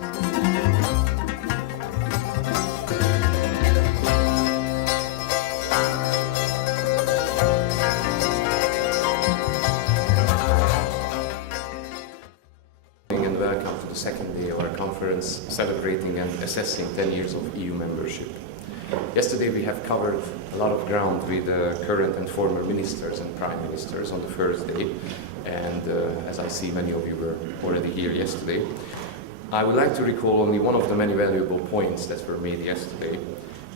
Welcome to the second day of our conference celebrating and assessing 10 years of EU membership. Yesterday we have covered a lot of ground with current and former ministers and prime ministers on the first day, and as I see many of you were already here yesterday. I would like to recall only one of the many valuable points that were made yesterday,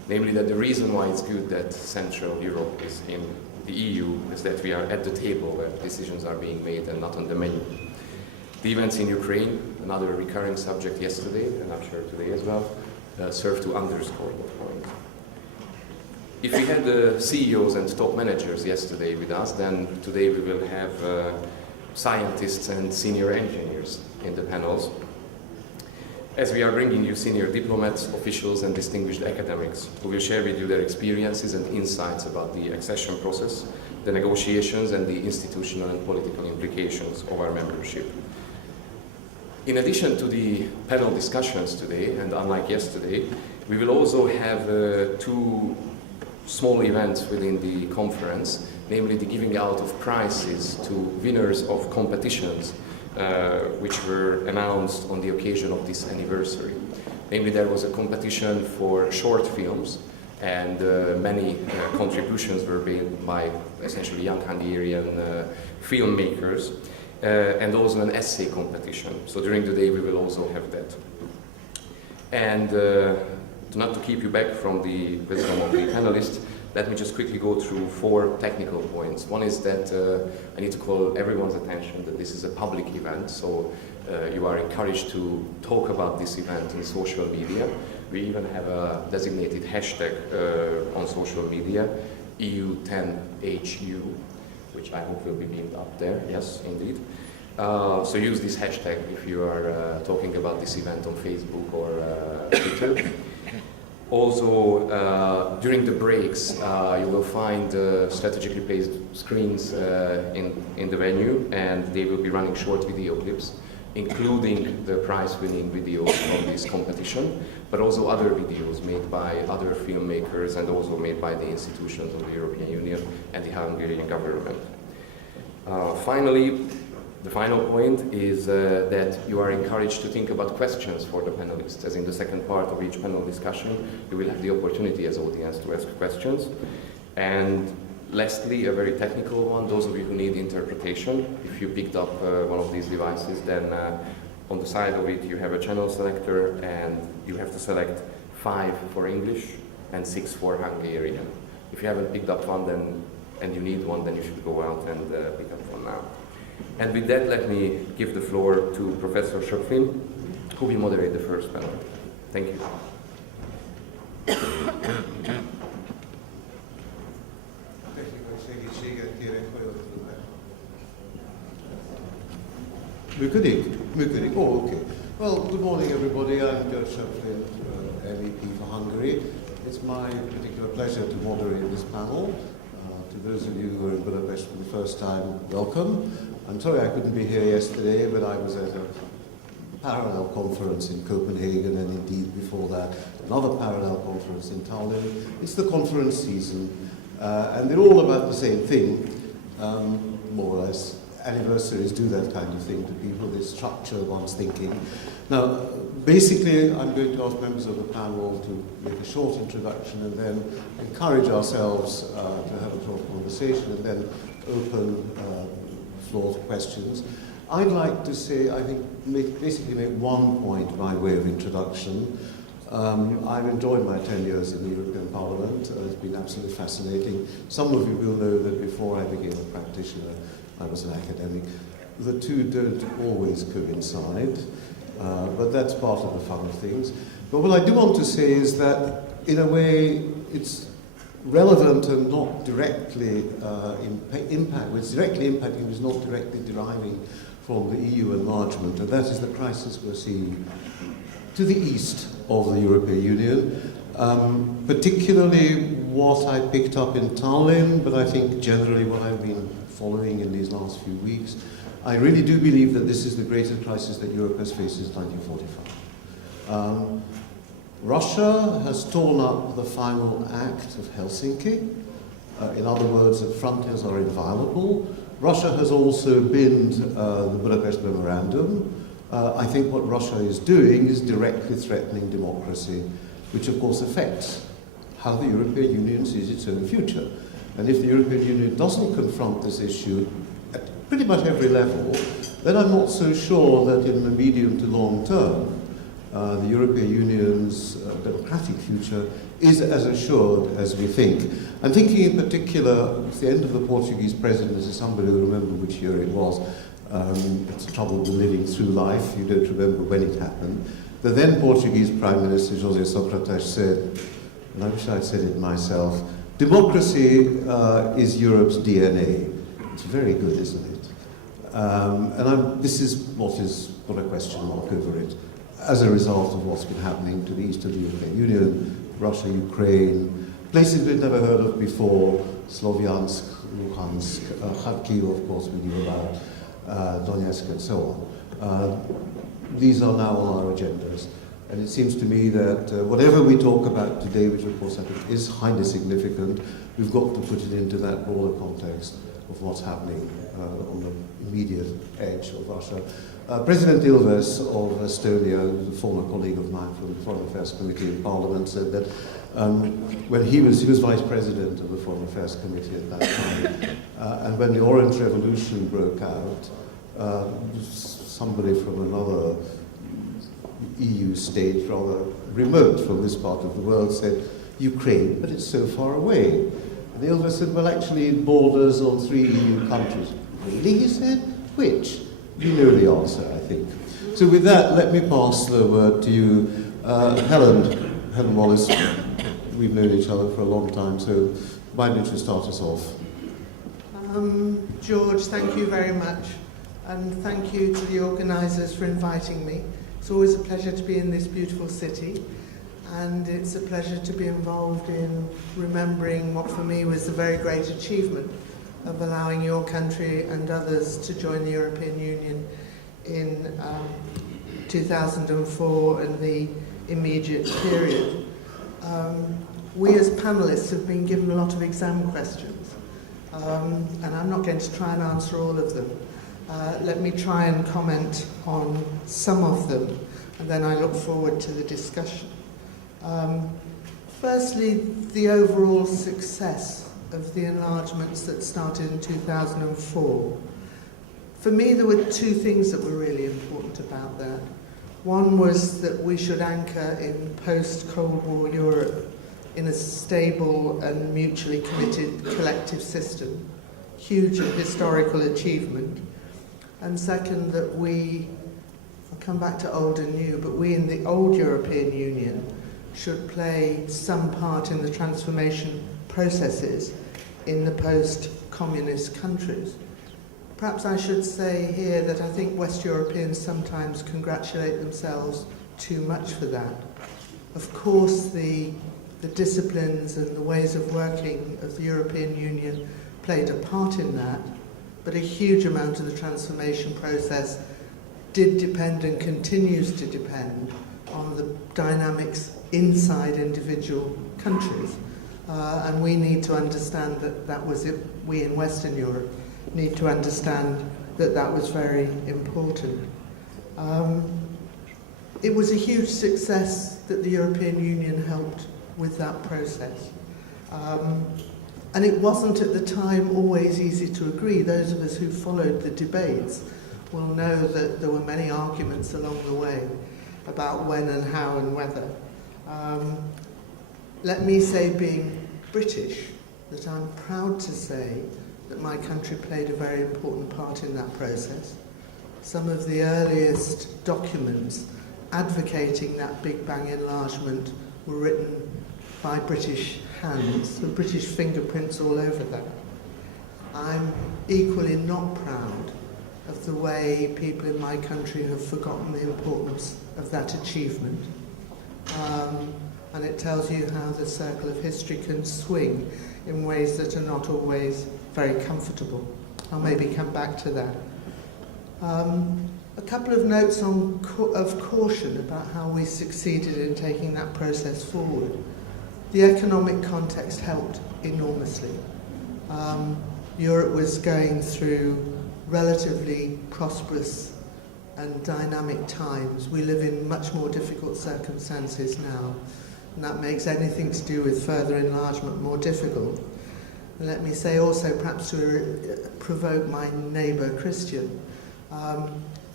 namely that the reason why it's good that Central Europe is in the EU is that we are at the table where decisions are being made and not on the menu. The events in Ukraine, another recurring subject yesterday, and I'm sure today as well, serve to underscore that point. If we had the CEOs and top managers yesterday with us, then today we will have scientists and senior engineers in the panels. As we are bringing you senior diplomats, officials and distinguished academics who will share with you their experiences and insights about the accession process, the negotiations and the institutional and political implications of our membership. In addition to the panel discussions today, and unlike yesterday, we will also have two small events within the conference, namely the giving out of prizes to winners of competitions which were announced on the occasion of this anniversary. Namely, there was a competition for short films, and many contributions were made by essentially young Hungarian filmmakers. And also an essay competition. So during the day we will also have that. And not to keep you back from the wisdom of the panelists, let me just quickly go through four technical points. One is that I need to call everyone's attention that this is a public event, so you are encouraged to talk about this event in social media. We even have a designated hashtag on social media, EU10HU. Which I hope will be beamed up there, yes, indeed. So use this hashtag if you are talking about this event on Facebook or Twitter. Also, during the breaks, you will find strategically placed screens in the venue, and they will be running short video clips, including the prize-winning videos from this competition, but also other videos made by other filmmakers and also made by the institutions of the European Union and the Hungarian government. Finally, the final point is that you are encouraged to think about questions for the panelists. As in the second part of each panel discussion, you will have the opportunity as audience to ask questions. And lastly, a very technical one, those of you who need interpretation, if you picked up one of these devices, then on the side of it you have a channel selector, and you have to select 5 for English and 6 for Hungarian. If you haven't picked up one and you need one, then you should go out and pick up one now. And with that, let me give the floor to Professor Schöpflin, who will moderate the first panel. Thank you. Működik? Oh, okay. Well, good morning, everybody. I'm George Schöpflin, MEP for Hungary. It's my particular pleasure to moderate this panel. To those of you who are in Budapest for the first time, welcome. I'm sorry I couldn't be here yesterday, but I was at a parallel conference in Copenhagen, and indeed before that, another parallel conference in Tallinn. It's the conference season, and they're all about the same thing, more or less. Anniversaries do that kind of thing to people, they structure one's thinking. Now, basically, I'm going to ask members of the panel to make a short introduction and then encourage ourselves to have a short conversation and then open floor to questions. I'd like to say, I think, basically make one point by way of introduction. I've enjoyed my 10 years in the European Parliament. It's been absolutely fascinating. Some of you will know that before I became a practitioner, I was an academic. The two don't always coincide, but that's part of the fun of things. But what I do want to say is that, in a way, it's relevant and not directly it's directly impacting, is not directly deriving from the EU enlargement, and that is the crisis we're seeing to the east of the European Union. Particularly what I picked up in Tallinn, but I think generally what I've been following in these last few weeks, I really do believe that this is the greatest crisis that Europe has faced since 1945. Russia has torn up the final act of Helsinki. In other words, that frontiers are inviolable. Russia has also binned the Budapest Memorandum. I think what Russia is doing is directly threatening democracy, which of course affects how the European Union sees its own future. And if the European Union doesn't confront this issue at pretty much every level, then I'm not so sure that in the medium to long term, the European Union's democratic future is as assured as we think. I'm thinking in particular, at the end of the Portuguese presidency, somebody will remember which year it was. It's the trouble with living through life, you don't remember when it happened. The then Portuguese Prime Minister, José Sócrates, said, and I wish I'd said it myself, democracy is Europe's DNA. It's very good, isn't it? This is what has got a question mark over it. As a result of what's been happening to the east of the European Union, Russia, Ukraine, places we've never heard of before, Sloviansk, Luhansk, Kharkiv, of course, we knew about, Donetsk, and so on. These are now on our agendas. And it seems to me that whatever we talk about today, which of course I think is highly significant, we've got to put it into that broader context of what's happening on the immediate edge of Russia. President Ilves of Estonia, who's a former colleague of mine from the Foreign Affairs Committee in Parliament, said that when he was vice president of the Foreign Affairs Committee at that time, and when the Orange Revolution broke out, somebody from another EU state, rather remote from this part of the world, said, Ukraine, but it's so far away. And Ilves said, well, actually it borders on 3 EU countries. Really, he said? Which? You know the answer, I think. So with that, let me pass the word to you, Helen Wallace. We've known each other for a long time, so why don't you start us off? George, thank you very much, and thank you to the organisers for inviting me. It's always a pleasure to be in this beautiful city, and it's a pleasure to be involved in remembering what for me was a very great achievement of allowing your country and others to join the European Union in 2004 and the immediate period. We as panellists have been given a lot of exam questions, and I'm not going to try and answer all of them. Let me try and comment on some of them, and then I look forward to the discussion. Firstly, the overall success of the enlargements that started in 2004. For me, there were 2 things that were really important about that. One was that we should anchor in post-Cold War Europe in a stable and mutually committed collective system. Huge and historical achievement. And second, that I'll come back to old and new, but we in the old European Union should play some part in the transformation processes in the post-communist countries. Perhaps I should say here that I think West Europeans sometimes congratulate themselves too much for that. Of course, the disciplines and the ways of working of the European Union played a part in that, but a huge amount of the transformation process did depend and continues to depend on the dynamics inside individual countries. And we need to understand that was it. We in Western Europe need to understand that was very important. It was a huge success that the European Union helped with that process. And it wasn't at the time always easy to agree. Those of us who followed the debates will know that there were many arguments along the way about when and how and whether. Let me say, being British, that I'm proud to say that my country played a very important part in that process. Some of the earliest documents advocating that Big Bang enlargement were written by British hands, with British fingerprints all over that. I'm equally not proud of the way people in my country have forgotten the importance of that achievement. And it tells you how the circle of history can swing in ways that are not always very comfortable. I'll maybe come back to that. A couple of notes of caution about how we succeeded in taking that process forward. The economic context helped enormously. Europe was going through relatively prosperous and dynamic times. We live in much more difficult circumstances now, and that makes anything to do with further enlargement more difficult. And let me say also, perhaps to provoke my neighbour Christian,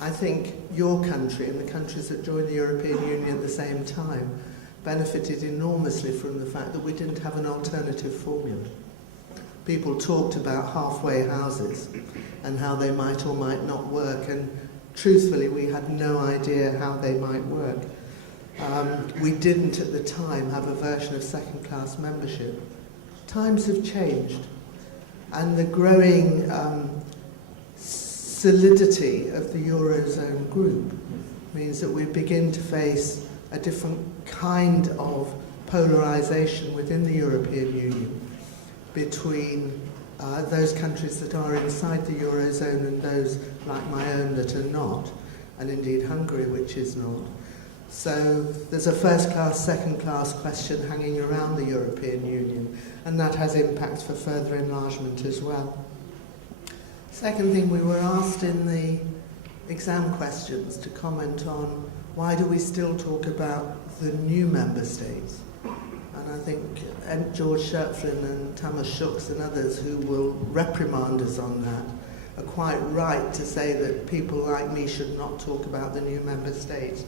I think your country and the countries that joined the European Union at the same time benefited enormously from the fact that we didn't have an alternative formula. People talked about halfway houses and how they might or might not work, and truthfully we had no idea how they might work. We didn't at the time have a version of second-class membership. Times have changed, and the growing solidity of the Eurozone group means that we begin to face a different kind of polarisation within the European Union between those countries that are inside the Eurozone and those like my own that are not, and indeed Hungary, which is not. So there's a first-class, second-class question hanging around the European Union, and that has impacts for further enlargement as well. Second thing, we were asked in the exam questions to comment on why do we still talk about the new member states. And I think George Scherpflin and Thomas Schulz and others who will reprimand us on that are quite right to say that people like me should not talk about the new member states.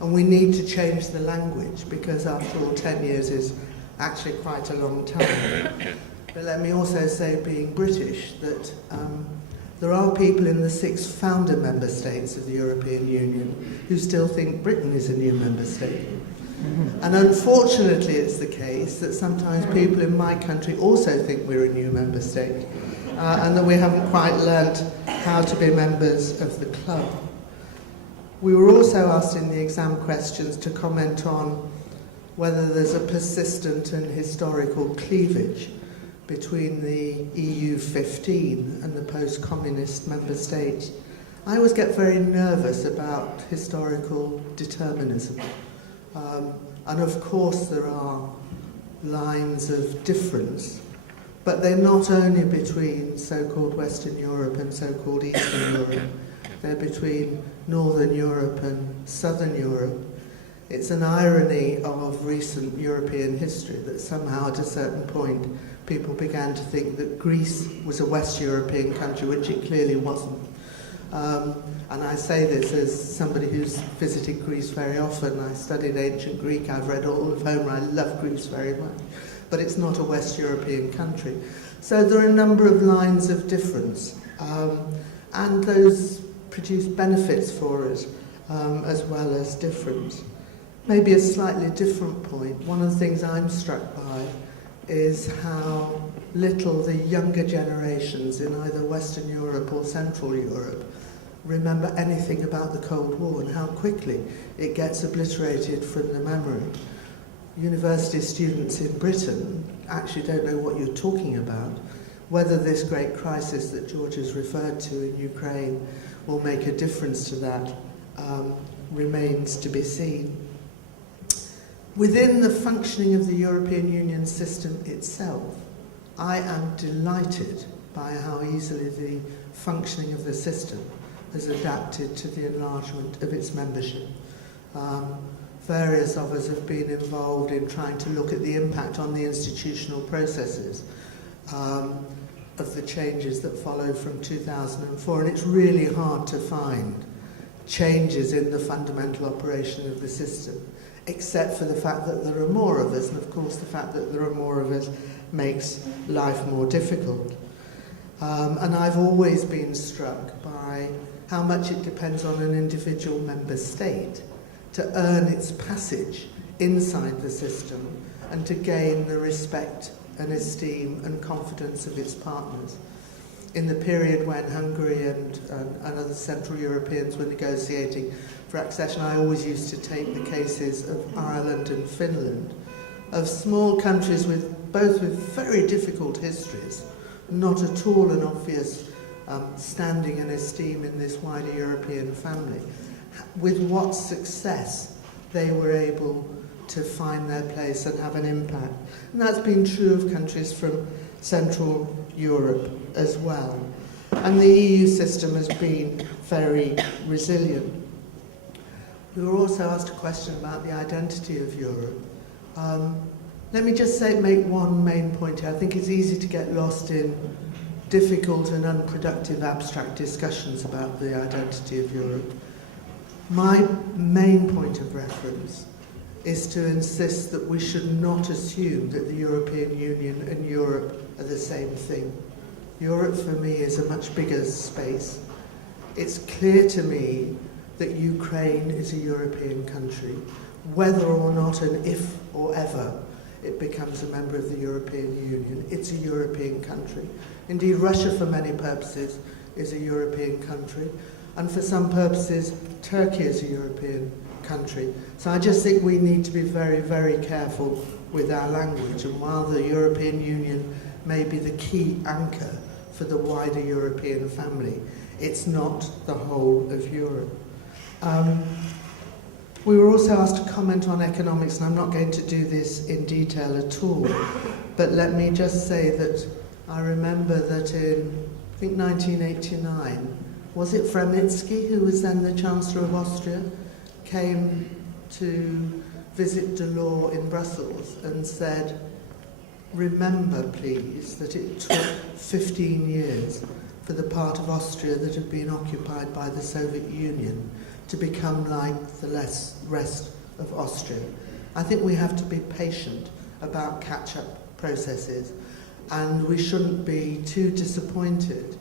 And we need to change the language, because after all 10 years is actually quite a long time. But let me also say, being British, that there are people in the 6 founder member states of the European Union who still think Britain is a new member state. And unfortunately it's the case that sometimes people in my country also think we're a new member state, and that we haven't quite learnt how to be members of the club. We were also asked in the exam questions to comment on whether there's a persistent and historical cleavage between the EU 15 and the post-communist member states. I always get very nervous about historical determinism. And of course there are lines of difference, but they're not only between so-called Western Europe and so-called Eastern Europe. They're between Northern Europe and Southern Europe. It's an irony of recent European history that somehow at a certain point people began to think that Greece was a West European country, which it clearly wasn't. And I say this as somebody who's visited Greece very often. I studied ancient Greek, I've read all of Homer, I love Greece very much. But it's not a West European country. So there are a number of lines of difference. And those produce benefits for us as well as difference. Maybe a slightly different point. One of the things I'm struck by is how little the younger generations in either Western Europe or Central Europe remember anything about the Cold War, and how quickly it gets obliterated from the memory. University students in Britain actually don't know what you're talking about. Whether this great crisis that George has referred to in Ukraine will make a difference to that remains to be seen. Within the functioning of the European Union system itself, I am delighted by how easily the functioning of the system has adapted to the enlargement of its membership. Various of us have been involved in trying to look at the impact on the institutional processes of the changes that followed from 2004, and it's really hard to find changes in the fundamental operation of the system, except for the fact that there are more of us, and of course the fact that there are more of us makes life more difficult. And I've always been struck by how much it depends on an individual member state to earn its passage inside the system and to gain the respect and esteem and confidence of its partners. In the period when Hungary and other Central Europeans were negotiating for accession, I always used to take the cases of Ireland and Finland, of small countries with both with very difficult histories, not at all an obvious standing and esteem in this wider European family, with what success they were able to find their place and have an impact. And that's been true of countries from Central Europe as well. And the EU system has been very resilient. We were also asked a question about the identity of Europe. Let me just make one main point here. I think it's easy to get lost in difficult and unproductive abstract discussions about the identity of Europe. My main point of reference is to insist that we should not assume that the European Union and Europe are the same thing. Europe for me is a much bigger space. It's clear to me that Ukraine is a European country, whether or not and if or ever it becomes a member of the European Union. It's a European country. Indeed, Russia, for many purposes, is a European country. And for some purposes, Turkey is a European country. So I just think we need to be very, very careful with our language. And while the European Union may be the key anchor for the wider European family, it's not the whole of Europe. We were also asked to comment on economics, and I'm not going to do this in detail at all, but let me just say that I remember that in, I think 1989, was it Fremitsky, who was then the Chancellor of Austria, came to visit Delors in Brussels and said, remember please that it took 15 years for the part of Austria that had been occupied by the Soviet Union to become like the rest of Austria. I think we have to be patient about catch-up processes, and we shouldn't be too disappointed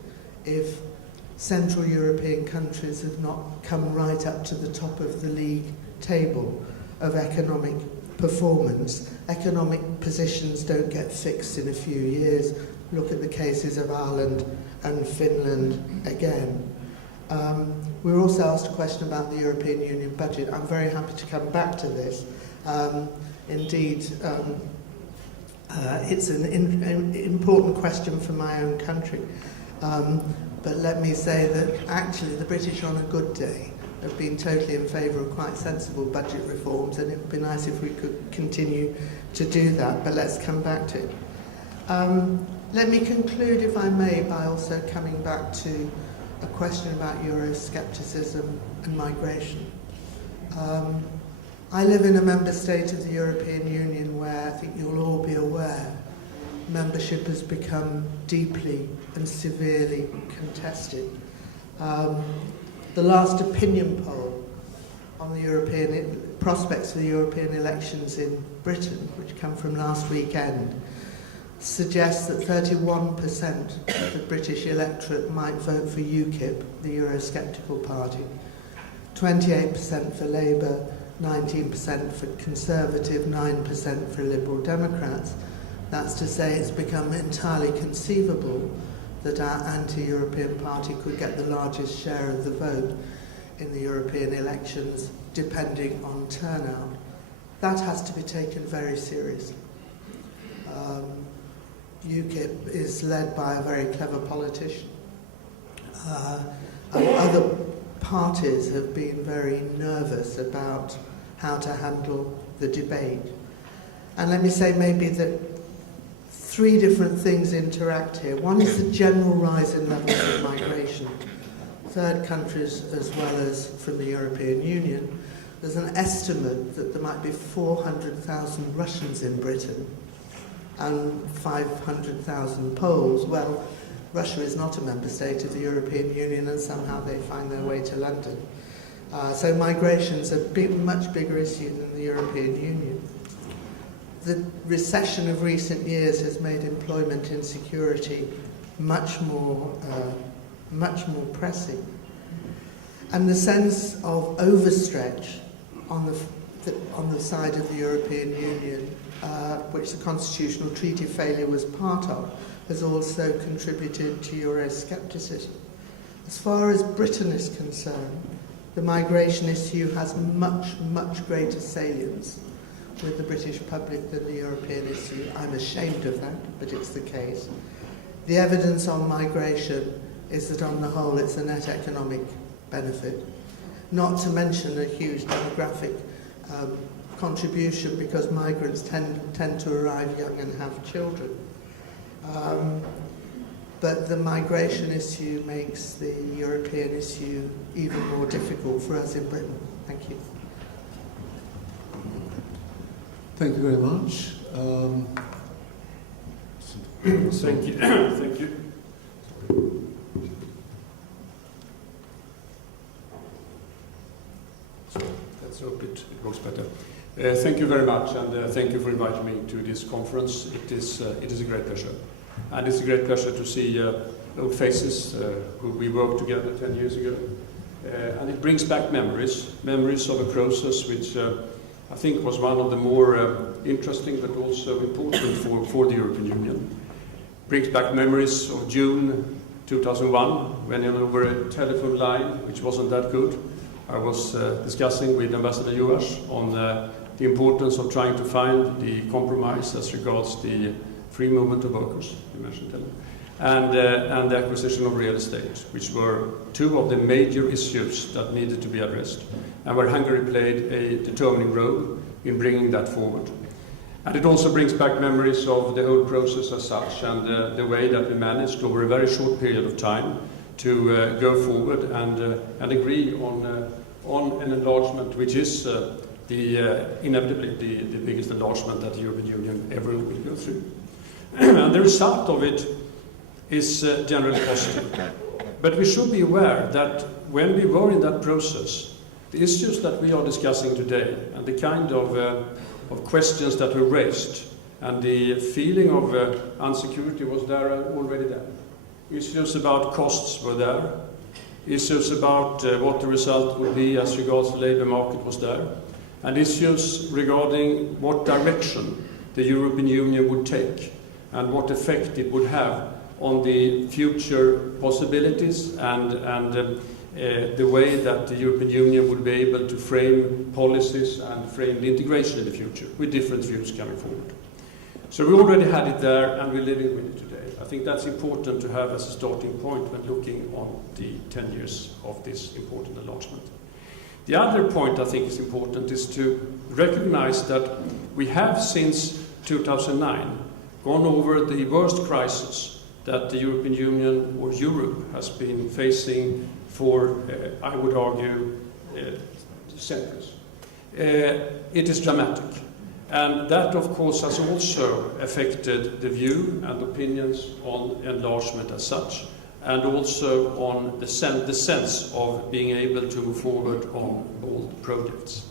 if Central European countries have not come right up to the top of the league table of economic performance. Economic positions don't get fixed in a few years. Look at the cases of Ireland and Finland again. We were also asked a question about the European Union budget. I'm very happy to come back to this. Indeed, it's an important question for my own country. But let me say that actually the British on a good day have been totally in favour of quite sensible budget reforms, and it would be nice if we could continue to do that, but let's come back to it. Let me conclude, if I may, by also coming back to a question about Euroscepticism and migration. I live in a member state of the European Union where I think you'll all be aware membership has become deeply and severely contested. The last opinion poll on the European prospects for the European elections in Britain, which come from last weekend, suggests that 31% of the British electorate might vote for UKIP, the Eurosceptical party, 28% for Labour, 19% for Conservative, 9% for Liberal Democrats. That's to say it's become entirely conceivable that our anti-European party could get the largest share of the vote in the European elections, depending on turnout. That has to be taken very seriously. UKIP is led by a very clever politician. And other parties have been very nervous about how to handle the debate. And let me say maybe that three different things interact here. One is the general rise in levels of migration. Third countries as well as from the European Union. There's an estimate that there might be 400,000 Russians in Britain and 500,000 Poles. Well, Russia is not a member state of the European Union, and somehow they find their way to London. So migration's a much bigger issue than the European Union. The recession of recent years has made employment insecurity much more pressing. And the sense of overstretch on the side of the European Union, which the constitutional treaty failure was part of, has also contributed to Euroscepticism. As far as Britain is concerned, the migration issue has much greater salience with the British public than the European issue. I'm ashamed of that, but it's the case. The evidence on migration is that on the whole it's a net economic benefit. Not to mention a huge demographic contribution, because migrants tend to arrive young and have children. But the migration issue makes the European issue even more difficult for us in Britain. Thank you. Thank you very much. Thank you. Thank you. So let's hope it works better. Thank you very much, and thank you for inviting me to this conference. It is a great pleasure. And it's a great pleasure to see old faces who we worked together 10 years ago. And it brings back memories of a process which I think was one of the more interesting but also important for the European Union. Brings back memories of June 2001, when over a telephone line, which wasn't that good, I was discussing with Ambassador Uniós on the importance of trying to find the compromise as regards the free movement of workers, you mentioned them, and the acquisition of real estate, which were two of the major issues that needed to be addressed, and where Hungary played a determining role in bringing that forward. And it also brings back memories of the whole process as such, and the way that we managed over a very short period of time to go forward and agree on an enlargement, which is inevitably the biggest enlargement that the European Union ever will go through. And the result of it is generally positive. But we should be aware that when we were in that process, the issues that we are discussing today and the kind of questions that were raised and the feeling of insecurity was there already there. Issues about costs were there. Issues about what the result would be as regards the labour market was there. And issues regarding what direction the European Union would take and what effect it would have on the future possibilities and the way that the European Union would be able to frame policies and frame the integration in the future, with different views coming forward. So we already had it there, and we're living with it today. I think that's important to have as a starting point when looking on the 10 years of this important enlargement. The other point I think is important is to recognize that we have since 2009 gone over the worst crisis that the European Union or Europe has been facing for, I would argue, centuries. It is dramatic. And that, of course, has also affected the view and opinions on enlargement as such, and also on the sense of being able to move forward on bold projects.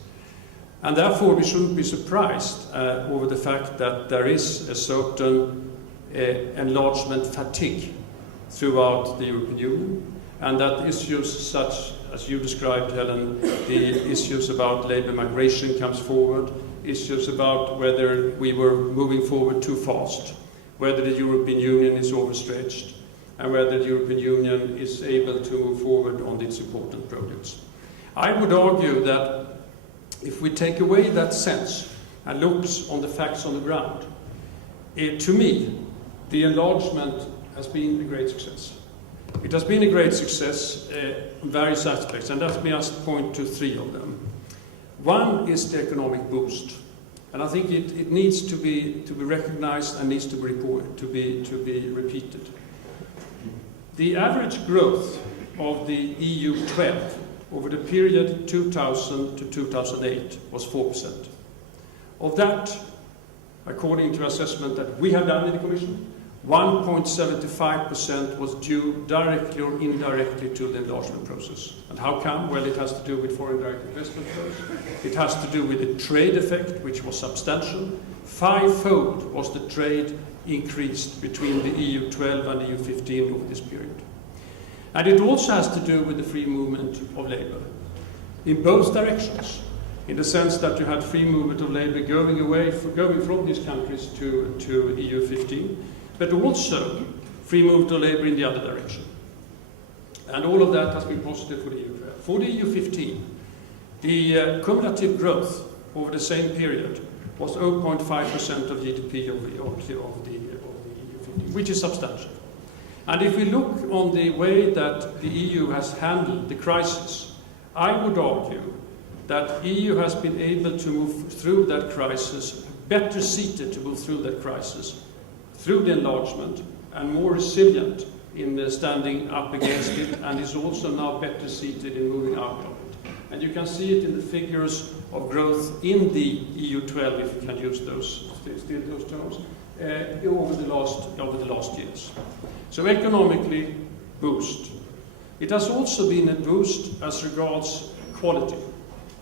And therefore, we shouldn't be surprised over the fact that there is a certain enlargement fatigue throughout the European Union, and that issues such as you described, Helen, the issues about labour migration comes forward, issues about whether we were moving forward too fast, whether the European Union is overstretched, and whether the European Union is able to move forward on its important projects. I would argue that if we take away that sense and look on the facts on the ground, to me, the enlargement has been a great success. It has been a great success in various aspects, and let me just point to three of them. One is the economic boost, and I think it needs to be recognized and needs to be repeated. The average growth of the EU 12 over the period 2000 to 2008 was 4%. Of that, according to assessment that we have done in the Commission, 1.75% was due directly or indirectly to the enlargement process. And how come? Well, it has to do with foreign direct investment flows. It has to do with the trade effect, which was substantial. Fivefold was the trade increased between the EU 12 and the EU 15 over this period. And it also has to do with the free movement of labour in both directions, in the sense that you had free movement of labour going from these countries to EU 15, but also free movement of labour in the other direction. And all of that has been positive for the EU 12. For the EU 15, the cumulative growth over the same period was 0.5% of GDP of the EU 15, which is substantial. And if we look on the way that the EU has handled the crisis, I would argue that the EU has been able to move through that crisis, better seated to move through that crisis, through the enlargement, and more resilient in standing up against it, and is also now better seated in moving out of it. And you can see it in the figures of growth in the EU12, if you can use those terms, over the last years. So economically, boost. It has also been a boost as regards quality.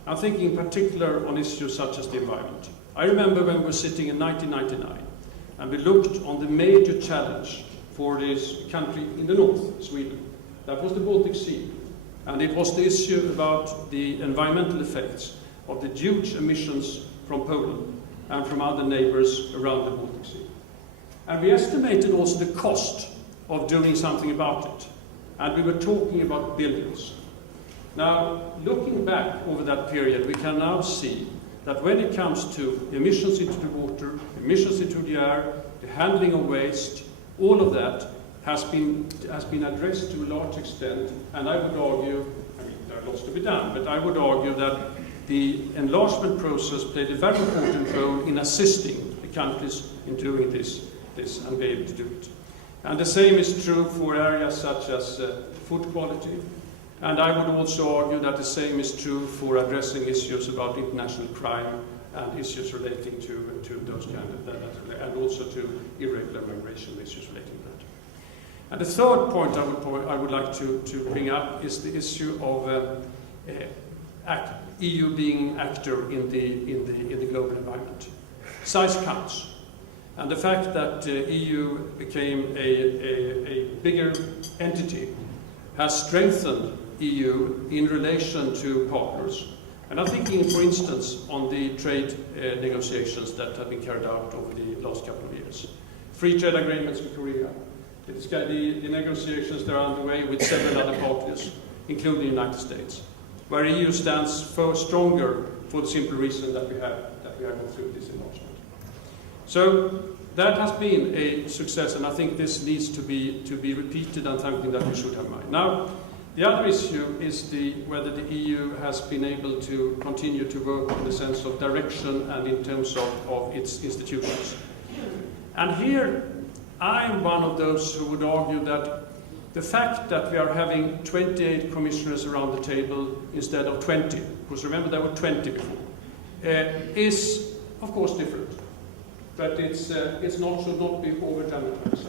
I'm thinking in particular on issues such as the environment. I remember when we were sitting in 1999, and we looked on the major challenge for this country in the north, Sweden. That was the Baltic Sea. And it was the issue about the environmental effects of the huge emissions from Poland and from other neighbors around the Baltic Sea. And we estimated also the cost of doing something about it. And we were talking about billions. Now, looking back over that period, we can now see that when it comes to emissions into the water, emissions into the air, the handling of waste, all of that has been addressed to a large extent, and I would argue, I mean, there are lots to be done, but I would argue that the enlargement process played a very important role in assisting the countries in doing this and be able to do it. And the same is true for areas such as food quality, and I would also argue that the same is true for addressing issues about international crime and issues relating to those kind of that, and also to irregular migration issues relating to that. And the third point I would like to bring up is the issue of EU being an actor in the global environment. Size counts. And the fact that EU became a bigger entity has strengthened EU in relation to partners. And I'm thinking, for instance, on the trade negotiations that have been carried out over the last couple of years. Free trade agreements with Korea. The negotiations that are underway with several other parties, including the United States, where EU stands stronger for the simple reason that we have gone through this enlargement. So that has been a success, and I think this needs to be repeated and something that we should have in mind. Now, the other issue is whether the EU has been able to continue to work in the sense of direction and in terms of its institutions. And here, I am one of those who would argue that the fact that we are having 28 commissioners around the table instead of 20, because remember there were 20 before, is of course different. But it should not be over-dramatized.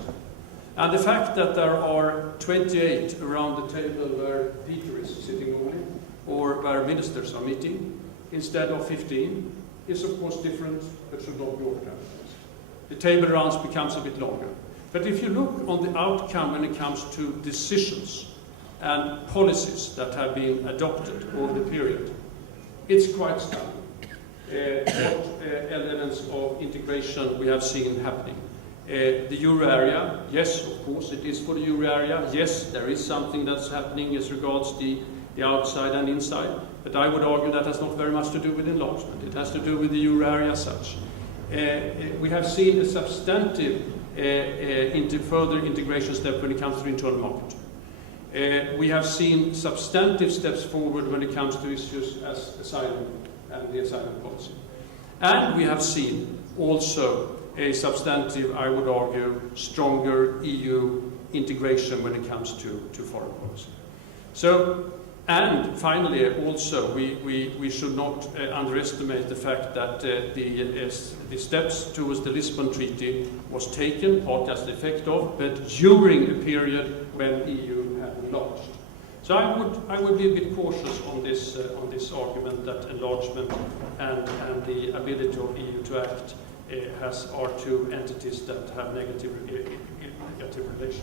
And the fact that there are 28 around the table where Peter is sitting only, or where ministers are meeting, instead of 15, is of course different, but should not be over-dramatized. The table rounds becomes a bit longer. But if you look on the outcome when it comes to decisions and policies that have been adopted over the period, it's quite stunning. What elements of integration we have seen happening. The euro area, yes, of course, it is for the euro area. Yes, there is something that's happening as regards the outside and inside, but I would argue that has not very much to do with enlargement. It has to do with the euro area as such. We have seen a substantive further integration step when it comes to the internal market. We have seen substantive steps forward when it comes to issues as asylum and the asylum policy. And we have seen also a substantive, I would argue, stronger EU integration when it comes to foreign policy. So, and finally, also, we should not underestimate the fact that the steps towards the Lisbon Treaty was taken, partly as the effect of, but during a period when EU had enlarged. So I would be a bit cautious on this argument that enlargement and the ability of EU to act are two entities that have negative relation.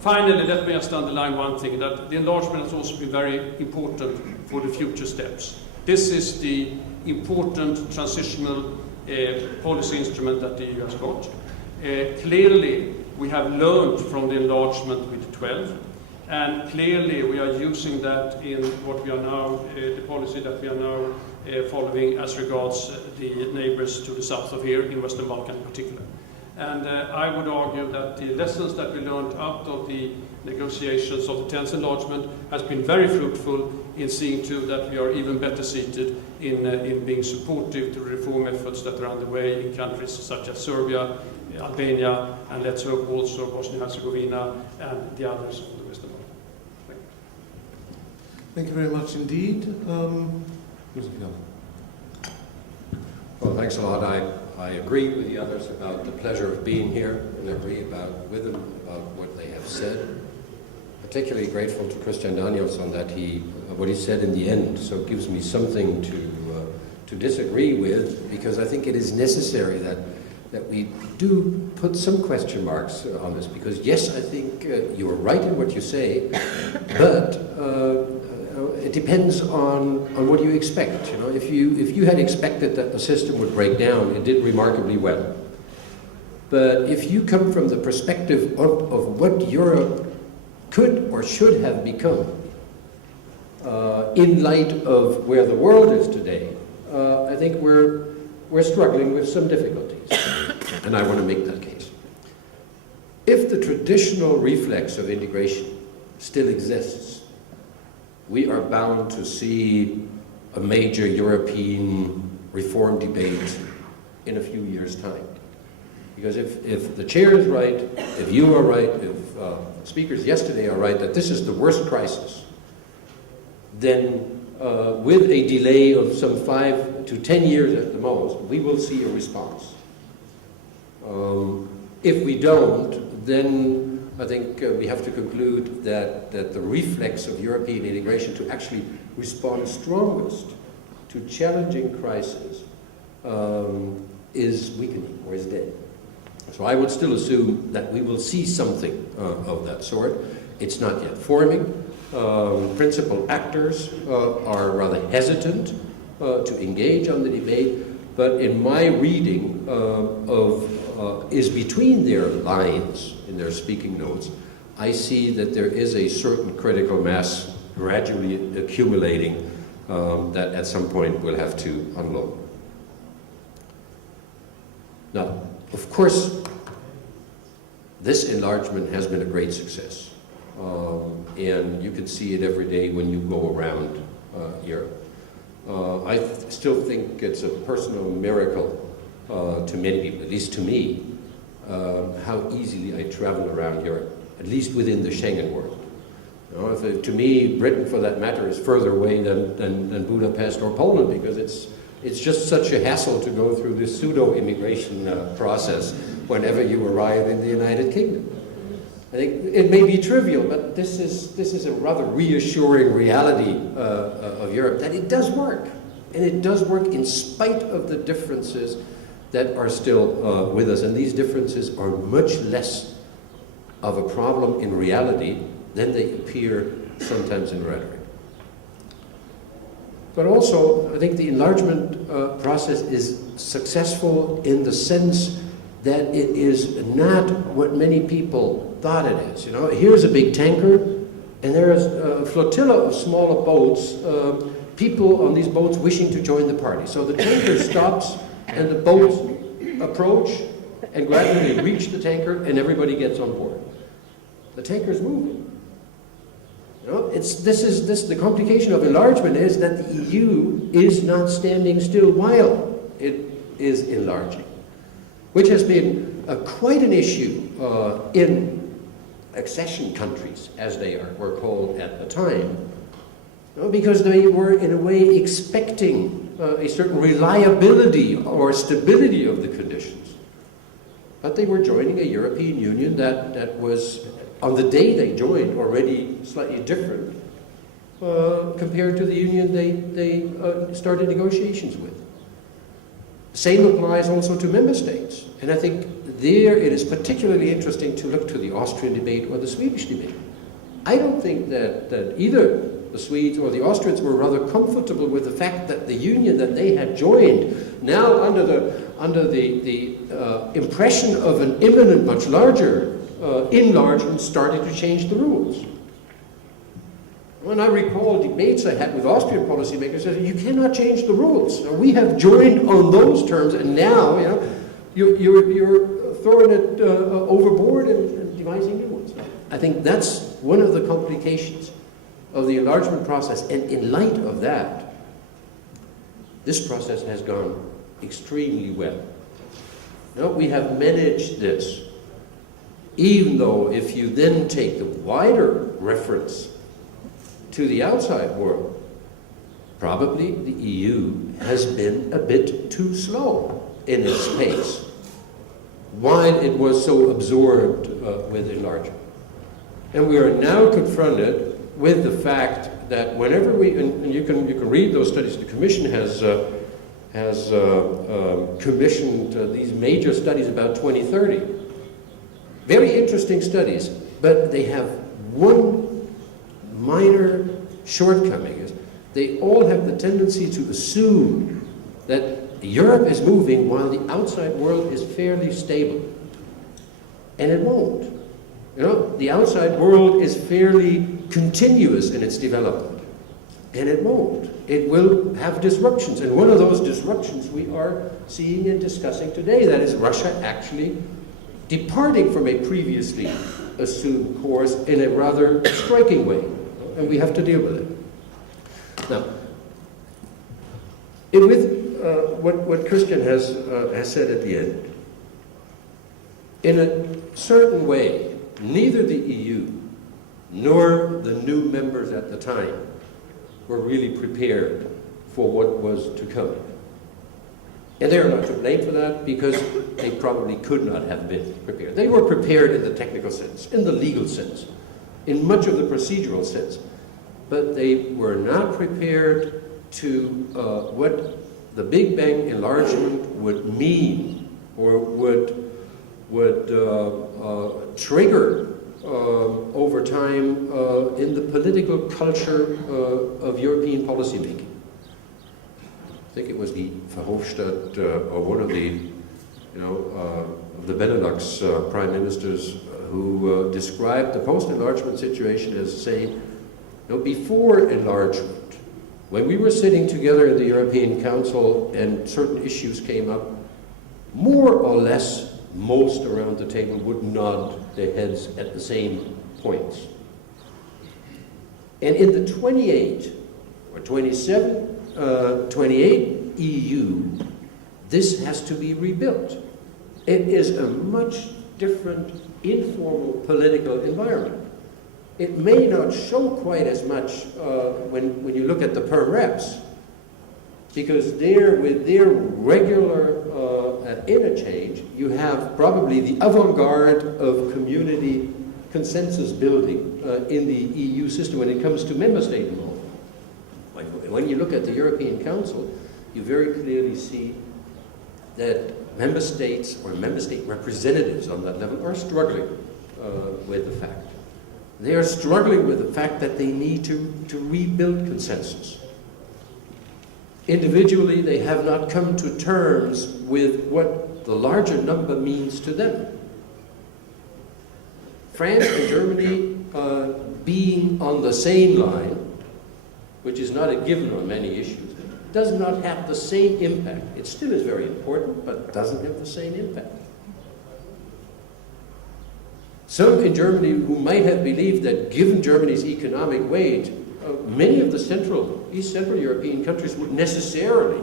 Finally, let me just underline one thing, that the enlargement has also been very important for the future steps. This is the important transitional policy instrument that the EU has got. Clearly, we have learned from the enlargement with 12, and clearly we are using that in what we are now, the policy that we are now following as regards the neighbors to the south of here, in Western Balkan in particular. And I would argue that the lessons that we learned out of the negotiations of the 10th enlargement has been very fruitful in seeing to that we are even better seated in being supportive to reform efforts that are underway in countries such as Serbia, Albania, and let's hope also Bosnia-Herzegovina and the others of the Western Balkans. Thank you very much indeed. Well, thanks a lot. I agree with the others about the pleasure of being here, and agree with them about what they have said. Particularly grateful to Christian Danielsson that what he said in the end, so it gives me something to disagree with, because I think it is necessary that we do put some question marks on this, because yes, I think you are right in what you say, but it depends on what you expect. You know, if you had expected that the system would break down, it did remarkably well. But if you come from the perspective of what Europe could or should have become in light of where the world is today, I think we're struggling with some difficulties, and I want to make that case. If the traditional reflex of integration still exists, we are bound to see a major European reform debate in a few years' time. Because if the chair is right, if you are right, if speakers yesterday are right, that this is the worst crisis, then with a delay of some 5 to 10 years at the most, we will see a response. If we don't, then I think we have to conclude that the reflex of European integration to actually respond strongest to challenging crises is weakening or is dead. So I would still assume that we will see something of that sort. It's not yet forming. Principal actors are rather hesitant to engage on the debate, but in my reading is between their lines, in their speaking notes, I see that there is a certain critical mass gradually accumulating that at some point we'll have to unload. Now, of course, this enlargement has been a great success. And you can see it every day when you go around Europe. I still think it's a personal miracle to many people, at least to me, how easily I travel around Europe, at least within the Schengen world. You know, to me, Britain, for that matter, is further away than Budapest or Poland, because it's just such a hassle to go through this pseudo-immigration process whenever you arrive in the United Kingdom. I think it may be trivial, but this is a rather reassuring reality of Europe, that it does work. And it does work in spite of the differences that are still with us. And these differences are much less of a problem in reality than they appear sometimes in rhetoric. But also, I think the enlargement process is successful in the sense that it is not what many people thought it is. You know, here's a big tanker, and there is a flotilla of smaller boats, people on these boats wishing to join the party. So the tanker stops, and the boats approach and gradually reach the tanker, and everybody gets on board. The tanker's moving. You know, the complication of enlargement is that the EU is not standing still while it is enlarging, which has been quite an issue in accession countries, as they were called at the time, because they were in a way expecting a certain reliability or stability of the conditions. But they were joining a European Union that was, on the day they joined, already slightly different compared to the union they started negotiations with. Same applies also to member states. And I think there it is particularly interesting to look to the Austrian debate or the Swedish debate. I don't think that either the Swedes or the Austrians were rather comfortable with the fact that the union that they had joined, now under the impression of an imminent, much larger enlargement, started to change the rules. When I recall debates I had with Austrian policymakers, said, you cannot change the rules. We have joined on those terms, and now, You're throwing it overboard and devising new ones. I think that's one of the complications of the enlargement process. And in light of that, this process has gone extremely well. Now, we have managed this, even though if you then take the wider reference to the outside world, probably the EU has been a bit too slow in its pace, while it was so absorbed with enlargement. And we are now confronted with the fact that whenever we, and you can read those studies, the Commission has commissioned these major studies about 2030. Very interesting studies, but they have one minor shortcoming. Is they all have the tendency to assume that Europe is moving while the outside world is fairly stable. And it won't. You know, the outside world is fairly continuous in its development. And it won't. It will have disruptions. And one of those disruptions we are seeing and discussing today, that is Russia actually departing from a previously assumed course in a rather striking way. And we have to deal with it. Now, with what Christian has said at the end, in a certain way, neither the EU nor the new members at the time were really prepared for what was to come. And they are not to blame for that, because they probably could not have been prepared. They were prepared in the technical sense, in the legal sense, in much of the procedural sense, but they were not prepared to what the Big Bang enlargement would mean, or would trigger over time in the political culture of European policymaking. I think it was Guy Verhofstadt or one of the, the Benelux prime ministers who described the post-enlargement situation as saying, before enlargement, when we were sitting together in the European Council and certain issues came up, more or less most around the table would nod their heads at the same points. And in the 28 or 27, 28 EU, this has to be rebuilt. It is a much different informal political environment. It may not show quite as much when you look at the perm reps, because there, with their regular interchange, you have probably the avant-garde of community consensus building in the EU system when it comes to member state involvement. When you look at the European Council, you very clearly see that member states or member state representatives on that level are struggling with the fact. They are struggling with the fact that they need to rebuild consensus. Individually, they have not come to terms with what the larger number means to them. France and Germany being on the same line, which is not a given on many issues, does not have the same impact. It still is very important, but doesn't have the same impact. Some in Germany who might have believed that given Germany's economic weight, many of the East Central European countries would necessarily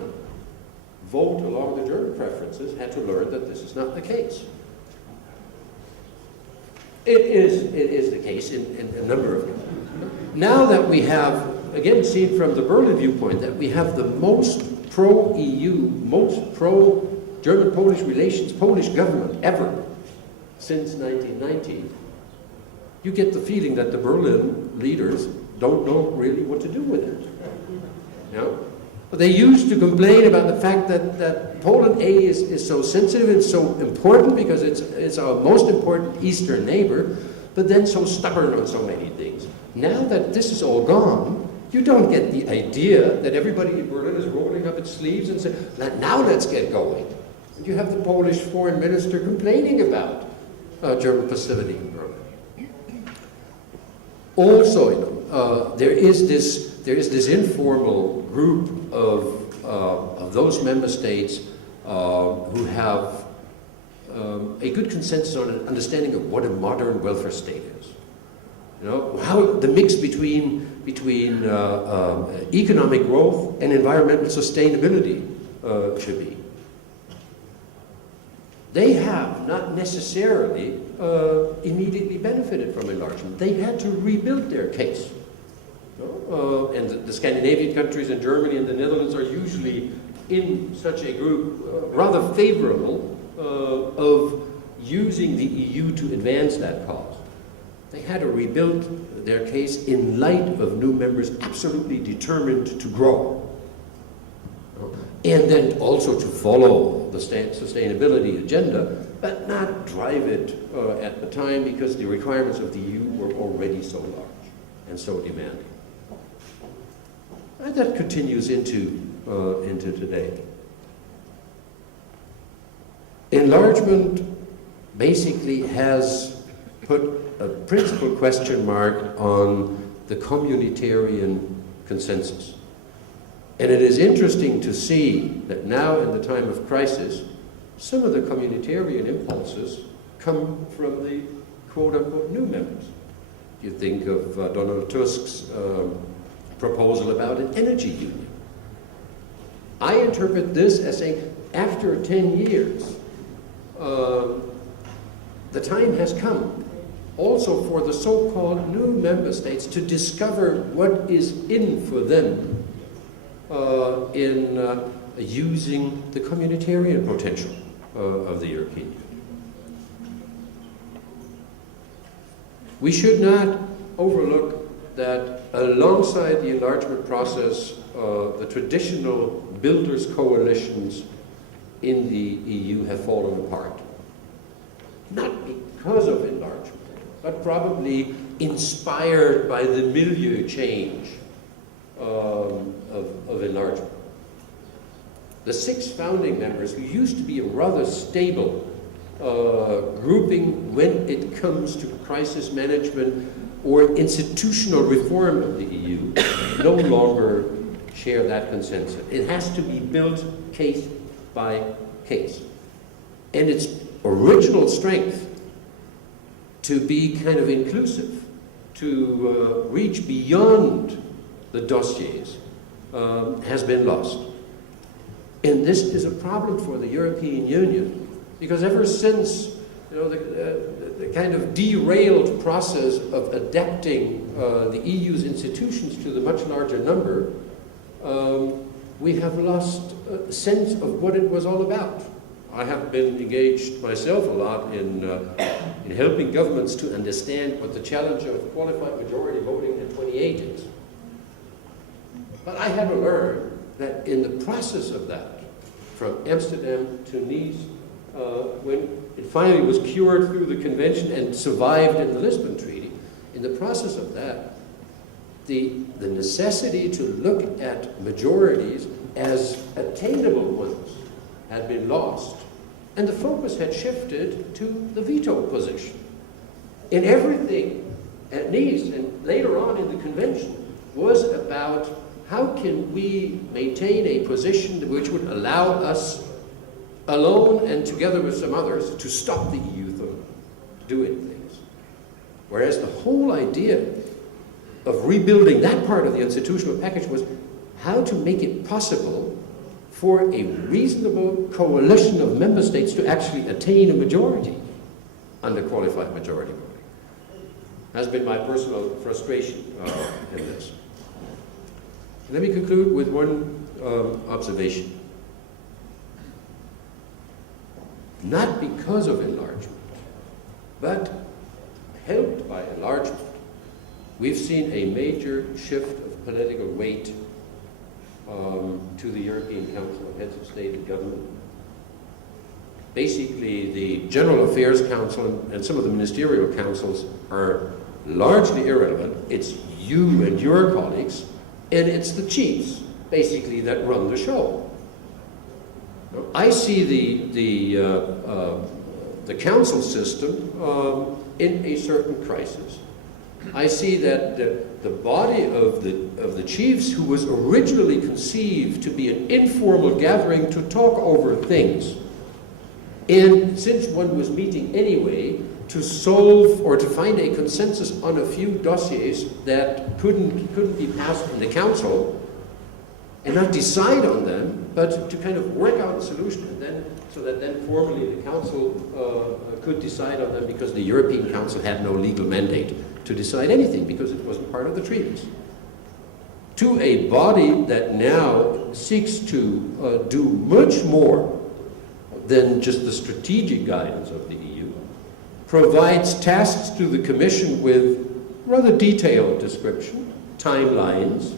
vote along the German preferences, had to learn that this is not the case. It is the case in a number of countries. Now that we have, again seen from the Berlin viewpoint, that we have the most pro-EU, most pro-German-Polish relations, Polish government ever since 1990, you get the feeling that the Berlin leaders don't know really what to do with it. They used to complain about the fact that Poland is so sensitive and so important because it's our most important eastern neighbor, but then so stubborn on so many things. Now that this is all gone, you don't get the idea that everybody in Berlin is rolling up its sleeves and saying, now let's get going. And you have the Polish foreign minister complaining about German passivity in Berlin. Also, there is this informal group of those member states who have a good consensus on an understanding of what a modern welfare state is. You know, how the mix between economic growth and environmental sustainability should be. They have not necessarily immediately benefited from enlargement. They had to rebuild their case. And the Scandinavian countries and Germany and the Netherlands are usually in such a group rather favorable of using the EU to advance that cause. They had to rebuild their case in light of new members absolutely determined to grow. And then also to follow the sustainability agenda, but not drive it at the time because the requirements of the EU were already so large and so demanding. And that continues into today. Enlargement basically has put a principal question mark on the communitarian consensus. And it is interesting to see that now in the time of crisis, some of the communitarian impulses come from the quote-unquote new members. You think of Donald Tusk's proposal about an energy union. I interpret this as saying, after 10 years, the time has come also for the so-called new member states to discover what is in for them in using the communitarian potential of the European Union. We should not overlook that alongside the enlargement process, the traditional builders' coalitions in the EU have fallen apart. Not because of enlargement, but probably inspired by the milieu change of enlargement. The 6 founding members, who used to be a rather stable grouping when it comes to crisis management or institutional reform of the EU, no longer share that consensus. It has to be built case by case. And its original strength to be kind of inclusive, to reach beyond the dossiers, has been lost. And this is a problem for the European Union, because ever since the kind of derailed process of adapting the EU's institutions to the much larger number, we have lost a sense of what it was all about. I have been engaged myself a lot in helping governments to understand what the challenge of qualified majority voting in 28 is. But I had to learn that in the process of that, from Amsterdam to Nice, when it finally was cured through the convention and survived in the Lisbon Treaty, in the process of that, the necessity to look at majorities as attainable ones had been lost, and the focus had shifted to the veto position. And everything at Nice and later on in the convention was about how can we maintain a position which would allow us, alone and together with some others, to stop the EU from doing things. Whereas the whole idea of rebuilding that part of the institutional package was how to make it possible for a reasonable coalition of member states to actually attain a majority under qualified majority voting. Has been my personal frustration in this. Let me conclude with one observation. Not because of enlargement, but helped by enlargement, we've seen a major shift of political weight to the European Council of Heads of State and Government. Basically, the General Affairs Council and some of the ministerial councils are largely irrelevant. It's you and your colleagues, and it's the chiefs, basically, that run the show. I see the council system in a certain crisis. I see that the body of the chiefs, who was originally conceived to be an informal gathering to talk over things, And since one was meeting anyway, to solve or to find a consensus on a few dossiers that couldn't be passed in the council, and not decide on them, but to kind of work out a solution, and then so that then formally the council could decide on them, because the European Council had no legal mandate to decide anything because it wasn't part of the treaties. To a body that now seeks to do much more than just the strategic guidance of the EU, provides tasks to the Commission with rather detailed description, timelines,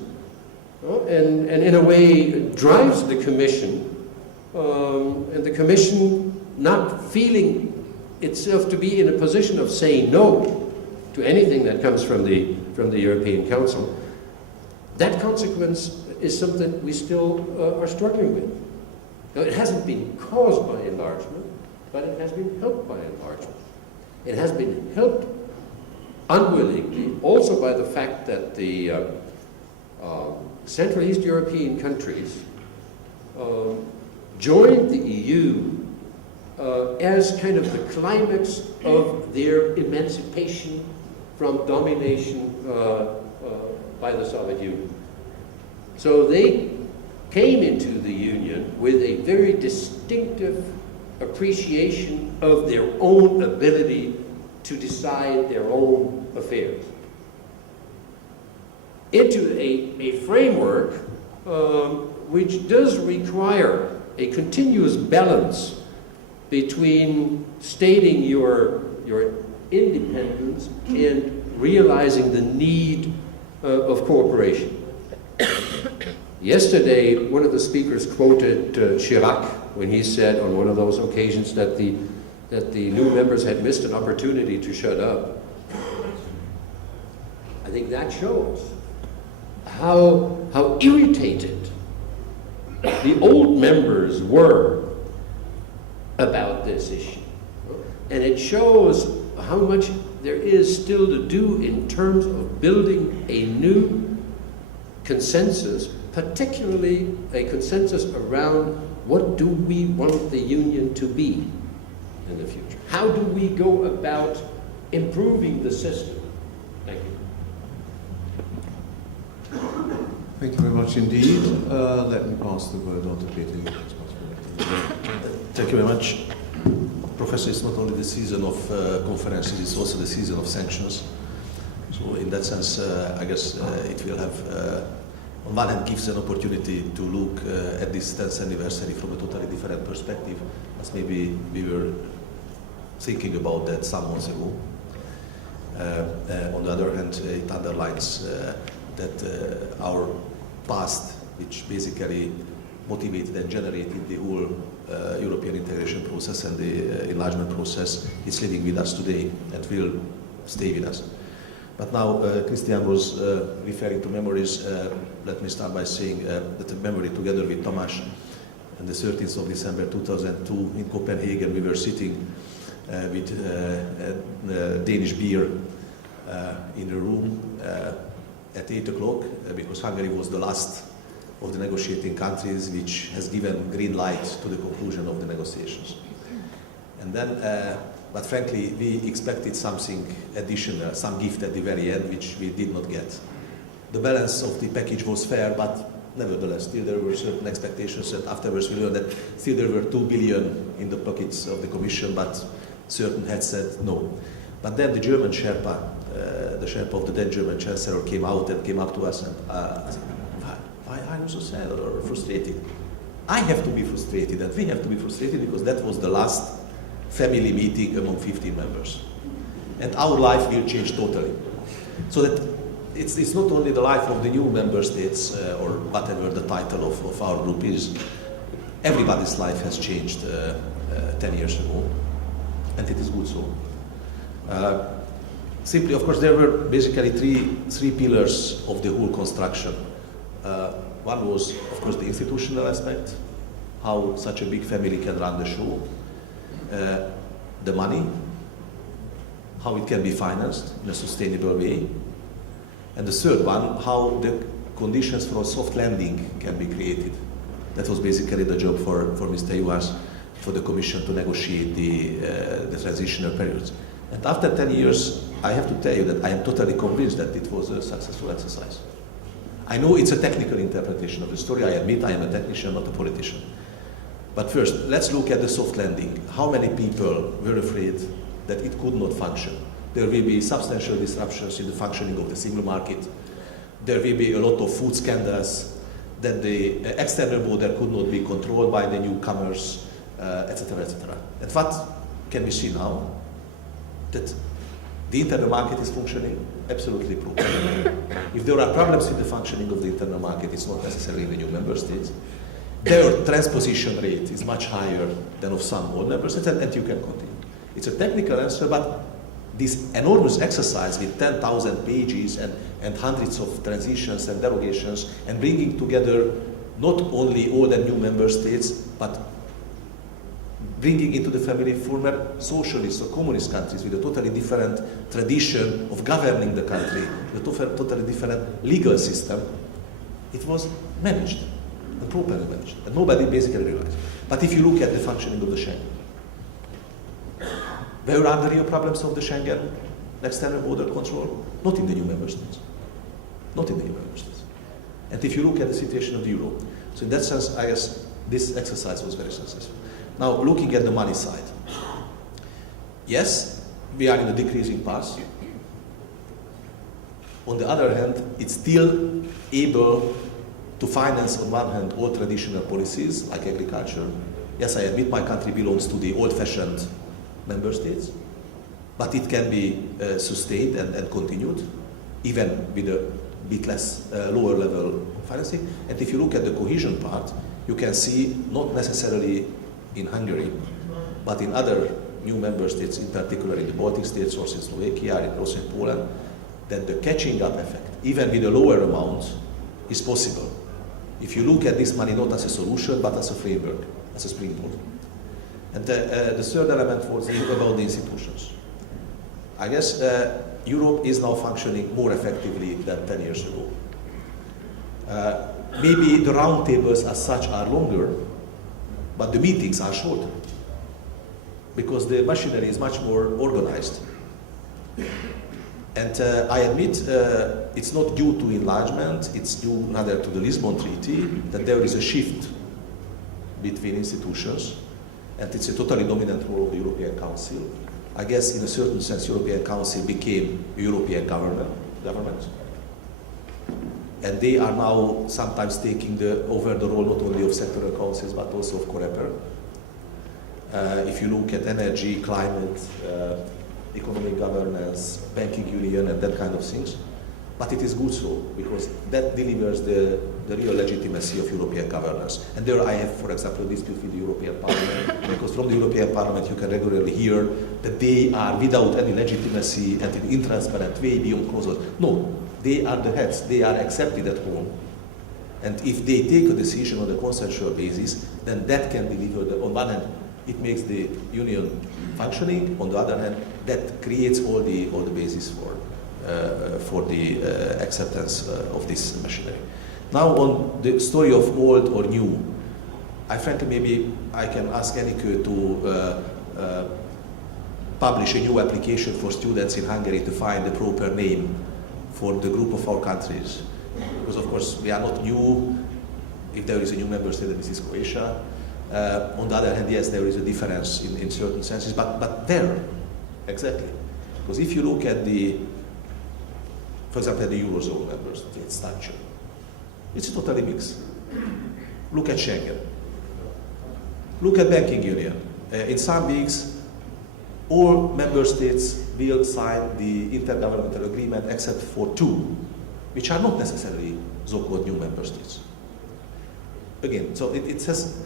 and in a way drives the Commission, and the Commission not feeling itself to be in a position of saying no to anything that comes from the European Council. That consequence is something we still are struggling with. Now, it hasn't been caused by enlargement, but it has been helped by enlargement. It has been helped unwillingly also by the fact that the Central East European countries joined the EU as kind of the climax of their emancipation from domination by the Soviet Union. So they came into the Union with a very distinctive appreciation of their own ability to decide their own affairs. Into a framework which does require a continuous balance between stating your independence and realizing the need of cooperation. Yesterday, one of the speakers quoted Chirac when he said on one of those occasions that the new members had missed an opportunity to shut up. I think that shows how irritated the old members were about this issue. And it shows how much there is still to do in terms of building a new consensus, particularly a consensus around what do we want the Union to be in the future. How do we go about improving the system? Thank you. Thank you very much indeed. Let me pass the word on to Peter. Thank you very much. Professor, it's not only the season of conferences, it's also the season of sanctions. So in that sense, I guess it will have, on one hand, gives an opportunity to look at this 10th anniversary from a totally different perspective, as maybe we were thinking about that some months ago. On the other hand, it underlines that our past, which basically motivated and generated the whole European integration process and the enlargement process, is living with us today and will stay with us. But now Christian was referring to memories. Let me start by saying that a memory together with Tamás on the 13th of December 2002 in Copenhagen. We were sitting with Danish beer in the room at 8 o'clock because Hungary was the last of the negotiating countries which has given green light to the conclusion of the negotiations. And then, but frankly, we expected something additional, some gift at the very end, which we did not get. The balance of the package was fair, but nevertheless, still there were certain expectations, and afterwards we learned that still there were 2 billion in the pockets of the Commission, but certain had said no. But then the German Sherpa, the Sherpa of the then German Chancellor came out and came up to us and said, why are you so sad or frustrated? I have to be frustrated and we have to be frustrated because that was the last family meeting among 15 members. And our life will change totally. So that it's not only the life of the new member states or whatever the title of our group is, everybody's life has changed 10 years ago, and it is good so. Simply, of course, there were basically three pillars of the whole construction. One was, of course, the institutional aspect, how such a big family can run the show, the money, how it can be financed in a sustainable way, and the third one, how the conditions for a soft landing can be created. That was basically the job for Mr. Juhász for the Commission to negotiate the transitional periods. And after 10 years, I have to tell you that I am totally convinced that it was a successful exercise. I know it's a technical interpretation of the story. I admit I am a technician, not a politician. But first, let's look at the soft landing. How many people were afraid that it could not function? There will be substantial disruptions in the functioning of the single market. There will be a lot of food scandals, that the external border could not be controlled by the newcomers, etc., etc. And what can we see now? That the internal market is functioning absolutely properly. If there are problems with the functioning of the internal market, it's not necessarily in the new member states. Their transposition rate is much higher than of some old member states, and you can continue. It's a technical answer, but this enormous exercise with 10,000 pages and hundreds of transitions and derogations and bringing together not only old and new member states, but bringing into the family former socialist or communist countries with a totally different tradition of governing the country, with a totally different legal system, it was managed and properly managed. And nobody basically realized. But if you look at the functioning of the Schengen, where are the real problems of the Schengen external border control? Not in the new member states. Not in the new member states. And if you look at the situation of the euro, so in that sense, I guess this exercise was very successful. Now, looking at the money side. Yes, we are in a decreasing path. On the other hand, it's still able to finance, on one hand, all traditional policies like agriculture. Yes, I admit my country belongs to the old-fashioned member states, but it can be sustained and continued, even with a bit less lower level financing. And if you look at the cohesion part, you can see not necessarily in Hungary, but in other new member states, in particular in the Baltic states, or in Slovakia, and also in Poland, that the catching up effect, even with a lower amount, is possible. If you look at this money not as a solution, but as a framework, as a springboard. And the third element was about the institutions. I guess Europe is now functioning more effectively than 10 years ago. Maybe the roundtables as such are longer, but the meetings are shorter, because the machinery is much more organized. And I admit it's not due to enlargement, it's due rather to the Lisbon Treaty, that there is a shift between institutions, and it's a totally dominant role of the European Council. I guess in a certain sense, European Council became a European government. And they are now sometimes taking over the role not only of sectoral councils, but also of COREPER. If you look at energy, climate, economic governance, banking union, and that kind of things. But it is good so, because that delivers the real legitimacy of European governance. And there I have, for example, a dispute with the European Parliament, because from the European Parliament you can regularly hear that they are without any legitimacy and in intransparent way beyond closed. No, they are the heads, they are accepted at home. And if they take a decision on a consensual basis, then that can deliver, on one hand, it makes the union functioning, on the other hand, that creates all the basis for the acceptance of this machinery. Now on the story of old or new, I frankly, maybe I can ask Enikő to publish a new application for students in Hungary to find the proper name for the group of our countries. Because of course we are not new. If there is a new member state, then this is Croatia. On the other hand, yes, there is a difference in certain senses, but there, exactly. Because if you look at for example, at the Eurozone member state structure, it's totally mixed. Look at Schengen. Look at banking union. In some weeks, all member states will sign the intergovernmental agreement except for 2, which are not necessarily so-called new member states. Again, so it says,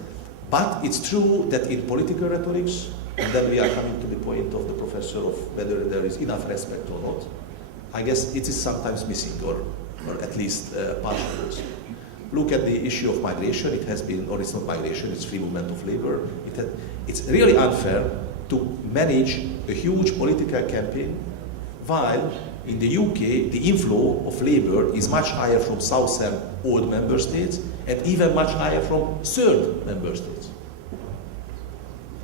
but it's true that in political rhetorics, and then we are coming to the point of the professor of whether there is enough respect or not, I guess it is sometimes missing, or at least partially. Look at the issue of migration. It has been, or it's not migration, it's free movement of labor. It's really unfair to manage a huge political campaign while in the UK the inflow of labor is much higher from southern old member states and even much higher from third member states.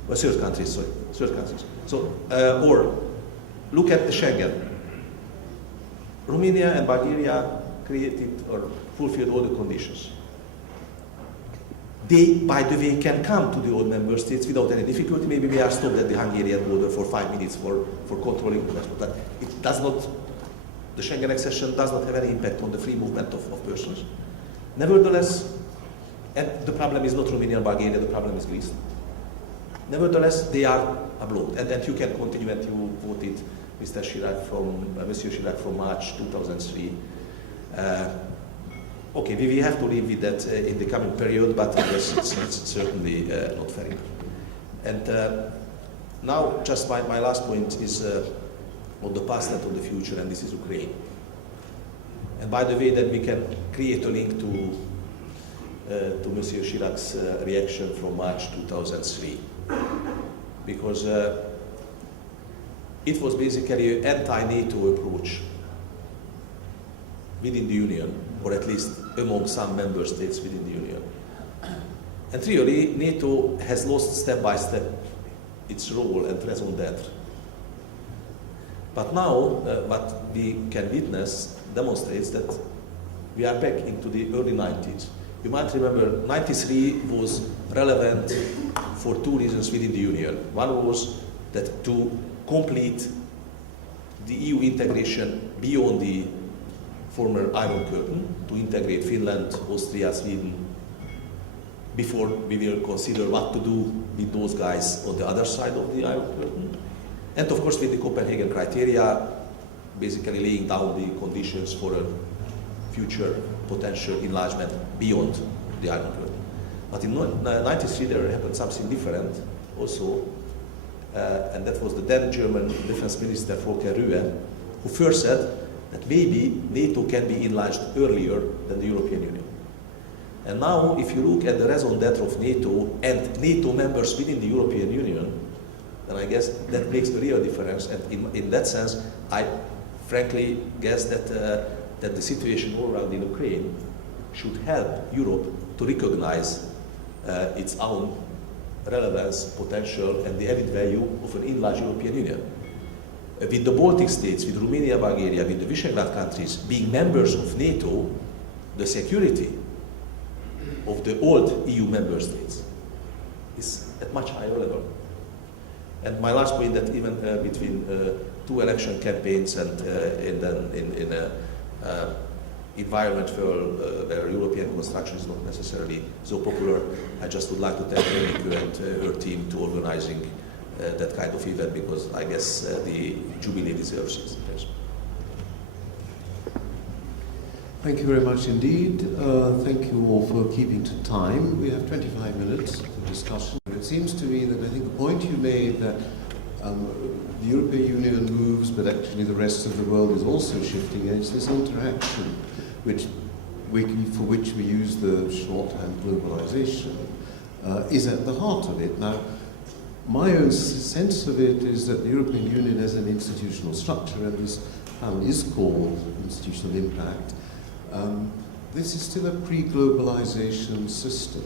Well, third countries, sorry. Third countries. So, or look at the Schengen. Romania and Bulgaria created or fulfilled all the conditions. They, by the way, can come to the old member states without any difficulty. Maybe we are stopped at the Hungarian border for 5 minutes for controlling the passport. But it does not, the Schengen accession does not have any impact on the free movement of persons. Nevertheless, and the problem is not Romania and Bulgaria, the problem is Greece. Nevertheless, they are blocked. And you can continue, and you voted Monsieur Chirac from March 2003. Okay, we have to live with that in the coming period, but yes, it's certainly not fair. And now, just my last point is on the past and on the future, and this is Ukraine. And by the way, that we can create a link to Monsieur Chirac's reaction from March 2003, because it was basically an anti-NATO approach within the Union, or at least among some member states within the Union. And really, NATO has lost step by step its role and raison d'etre. But now, what we can witness demonstrates that we are back into the early 90s. You might remember, 93 was relevant for two reasons within the Union. One was that to complete the EU integration beyond the former Iron Curtain, to integrate Finland, Austria, Sweden, before we will consider what to do with those guys on the other side of the Iron Curtain. And of course with the Copenhagen criteria, basically laying down the conditions for a future potential enlargement beyond the Iron Curtain. But in 1993 there happened something different also, and that was the then German Defense Minister Volker Rühe, who first said that maybe NATO can be enlarged earlier than the European Union. And now, if you look at the raison d'etre of NATO and NATO members within the European Union, then I guess that makes a real difference. And in that sense, I frankly guess that the situation all around in Ukraine should help Europe to recognize its own relevance, potential, and the added value of an enlarged European Union. With the Baltic states, with Romania, Bulgaria, with the Visegrad countries being members of NATO, the security of the old EU member states is at much higher level. And my last point, that even between two election campaigns and in an environment where European construction is not necessarily so popular, I just would like to thank Monika and her team to organizing that kind of event, because I guess the Jubilee deserves it. Yes. Thank you very much indeed. Thank you all for keeping to time. We have 25 minutes for discussion. It seems to me that I think the point you made that the European Union moves, but actually the rest of the world is also shifting, and it's this interaction for which we use the shorthand globalization, is at the heart of it. Now, my own sense of it is that the European Union has an institutional structure, and this panel is called Institutional Impact. This is still a pre-globalization system.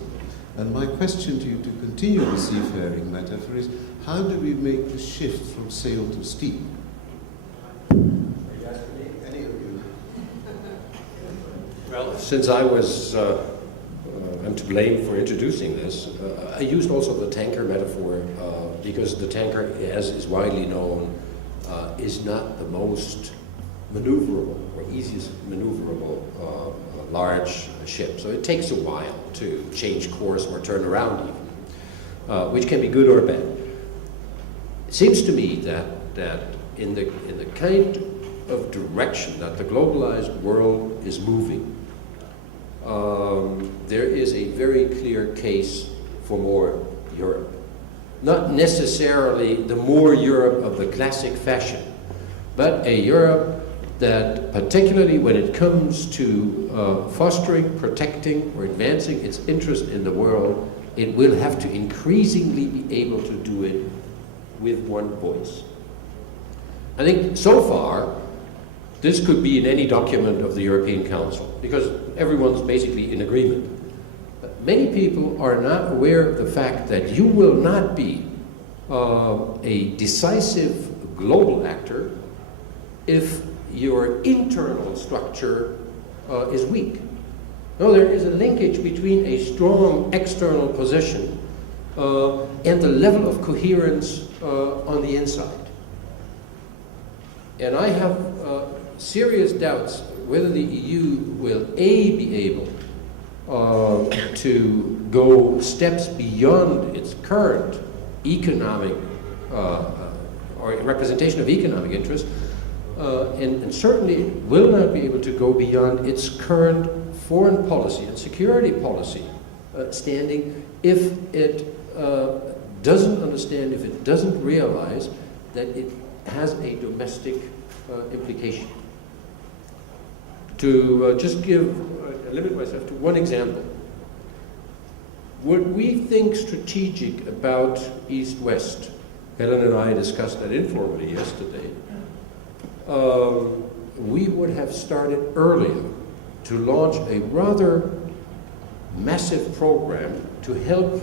And my question to you, to continue the seafaring metaphor, is how do we make the shift from sail to steam? Any of you? Well, since I was I'm to blame for introducing this, I used also the tanker metaphor because the tanker, as is widely known, is not the most maneuverable or easiest maneuverable large ship. So it takes a while to change course or turn around even, which can be good or bad. It seems to me that in the kind of direction that the globalized world is moving, there is a very clear case for more Europe. Not necessarily the more Europe of the classic fashion, but a Europe that, particularly when it comes to fostering, protecting, or advancing its interest in the world, it will have to increasingly be able to do it with one voice. I think so far, this could be in any document of the European Council, because everyone's basically in agreement. But many people are not aware of the fact that you will not be a decisive global actor if your internal structure is weak. No, there is a linkage between a strong external position and the level of coherence on the inside. And I have serious doubts whether the EU will be able to go steps beyond its current economic or representation of economic interest, and certainly will not be able to go beyond its current foreign policy and security policy standing if it doesn't understand, if it doesn't realize that it has a domestic implication. To just limit myself to one example. What we think strategic about East-West, Helen and I discussed that informally yesterday, we would have started earlier to launch a rather massive program to help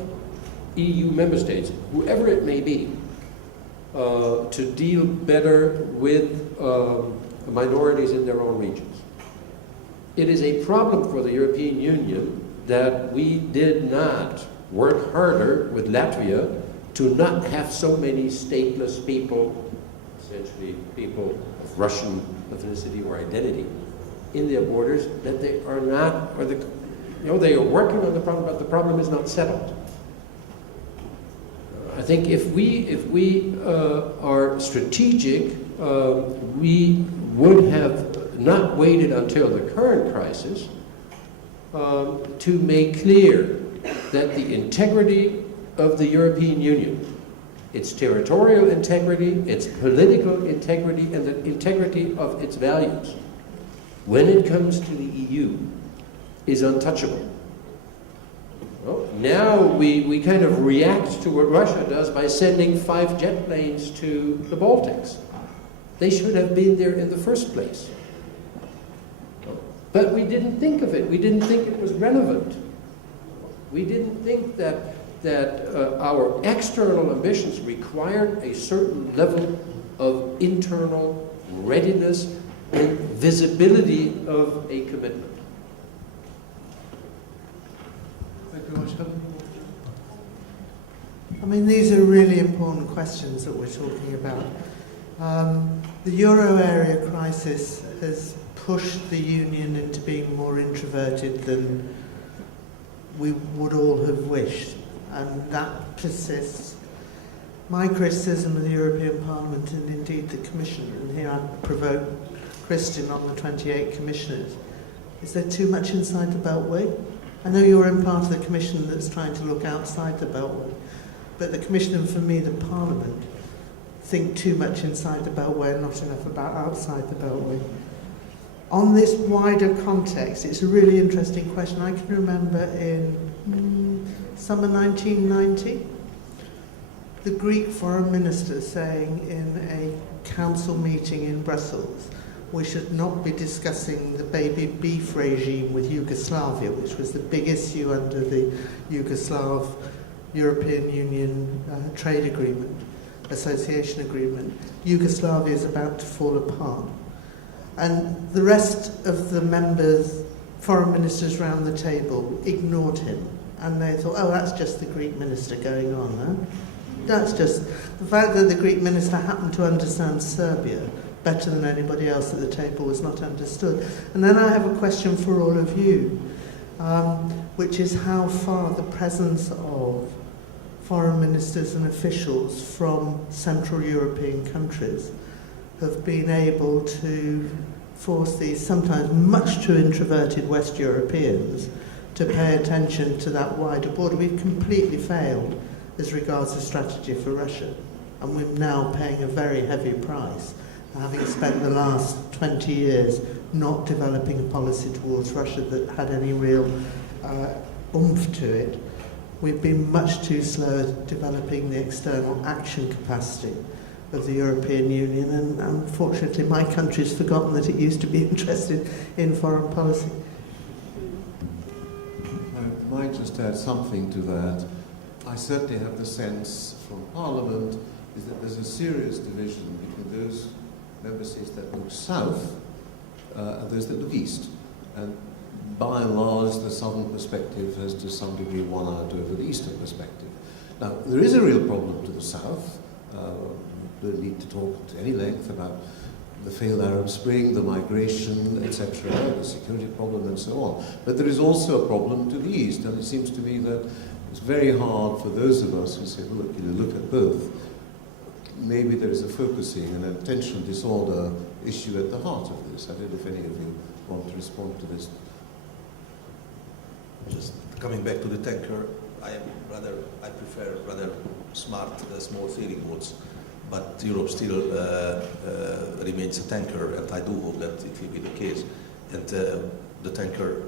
EU member states, whoever it may be, to deal better with minorities in their own regions. It is a problem for the European Union that we did not work harder with Latvia to not have so many stateless people, essentially people of Russian ethnicity or identity, in their borders, that they are not, or they are working on the problem, but the problem is not settled. I think if we are strategic, we would have not waited until the current crisis to make clear that the integrity of the European Union, its territorial integrity, its political integrity, and the integrity of its values, when it comes to the EU, is untouchable. Well, now we kind of react to what Russia does by sending 5 jet planes to the Baltics. They should have been there in the first place. But we didn't think of it. We didn't think it was relevant. We didn't think that our external ambitions required a certain level of internal readiness and visibility of a commitment. Thank you very much, Helen. I mean, these are really important questions that we're talking about. The euro area crisis has pushed the Union into being more introverted than we would all have wished, and that persists. My criticism of the European Parliament and indeed the Commission, and here I provoke Christian on the 28 commissioners, is there too much inside the Beltway? I know you're in part of the Commission that's trying to look outside the Beltway, but the Commission and for me the Parliament think too much inside the Beltway and not enough about outside the Beltway. On this wider context, it's a really interesting question. I can remember in summer 1990, the Greek foreign minister saying in a council meeting in Brussels, we should not be discussing the baby beef regime with Yugoslavia, which was the big issue under the Yugoslav European Union trade agreement, association agreement. Yugoslavia is about to fall apart. And the rest of the members, foreign ministers around the table, ignored him. And they thought, oh, that's just the Greek minister going on, huh? That's just the fact that the Greek minister happened to understand Serbia better than anybody else at the table was not understood. And then I have a question for all of you, which is how far the presence of foreign ministers and officials from Central European countries have been able to force these sometimes much too introverted West Europeans to pay attention to that wider border. We've completely failed as regards the strategy for Russia, and we're now paying a very heavy price, having spent the last 20 years not developing a policy towards Russia that had any real oomph to it. We've been much too slow at developing the external action capacity of the European Union, and unfortunately my country's forgotten that it used to be interested in foreign policy. I might just add something to that. I certainly have the sense from Parliament there's a serious division between those member states that look south and those that look east. And by and large, the southern perspective has to some degree won out over the eastern perspective. Now, there is a real problem to the south. We don't need to talk to any length about the failed Arab Spring, the migration, etc., the security problem, and so on. But there is also a problem to the east, and it seems to me that it's very hard for those of us who say, well, look at both. Maybe there is a focusing and an attention disorder issue at the heart of this. I don't know if any of you want to respond to this. Just coming back to the tanker, I prefer rather smart, small sailing boats, but Europe still remains a tanker, and I do hope that it will be the case. And the tanker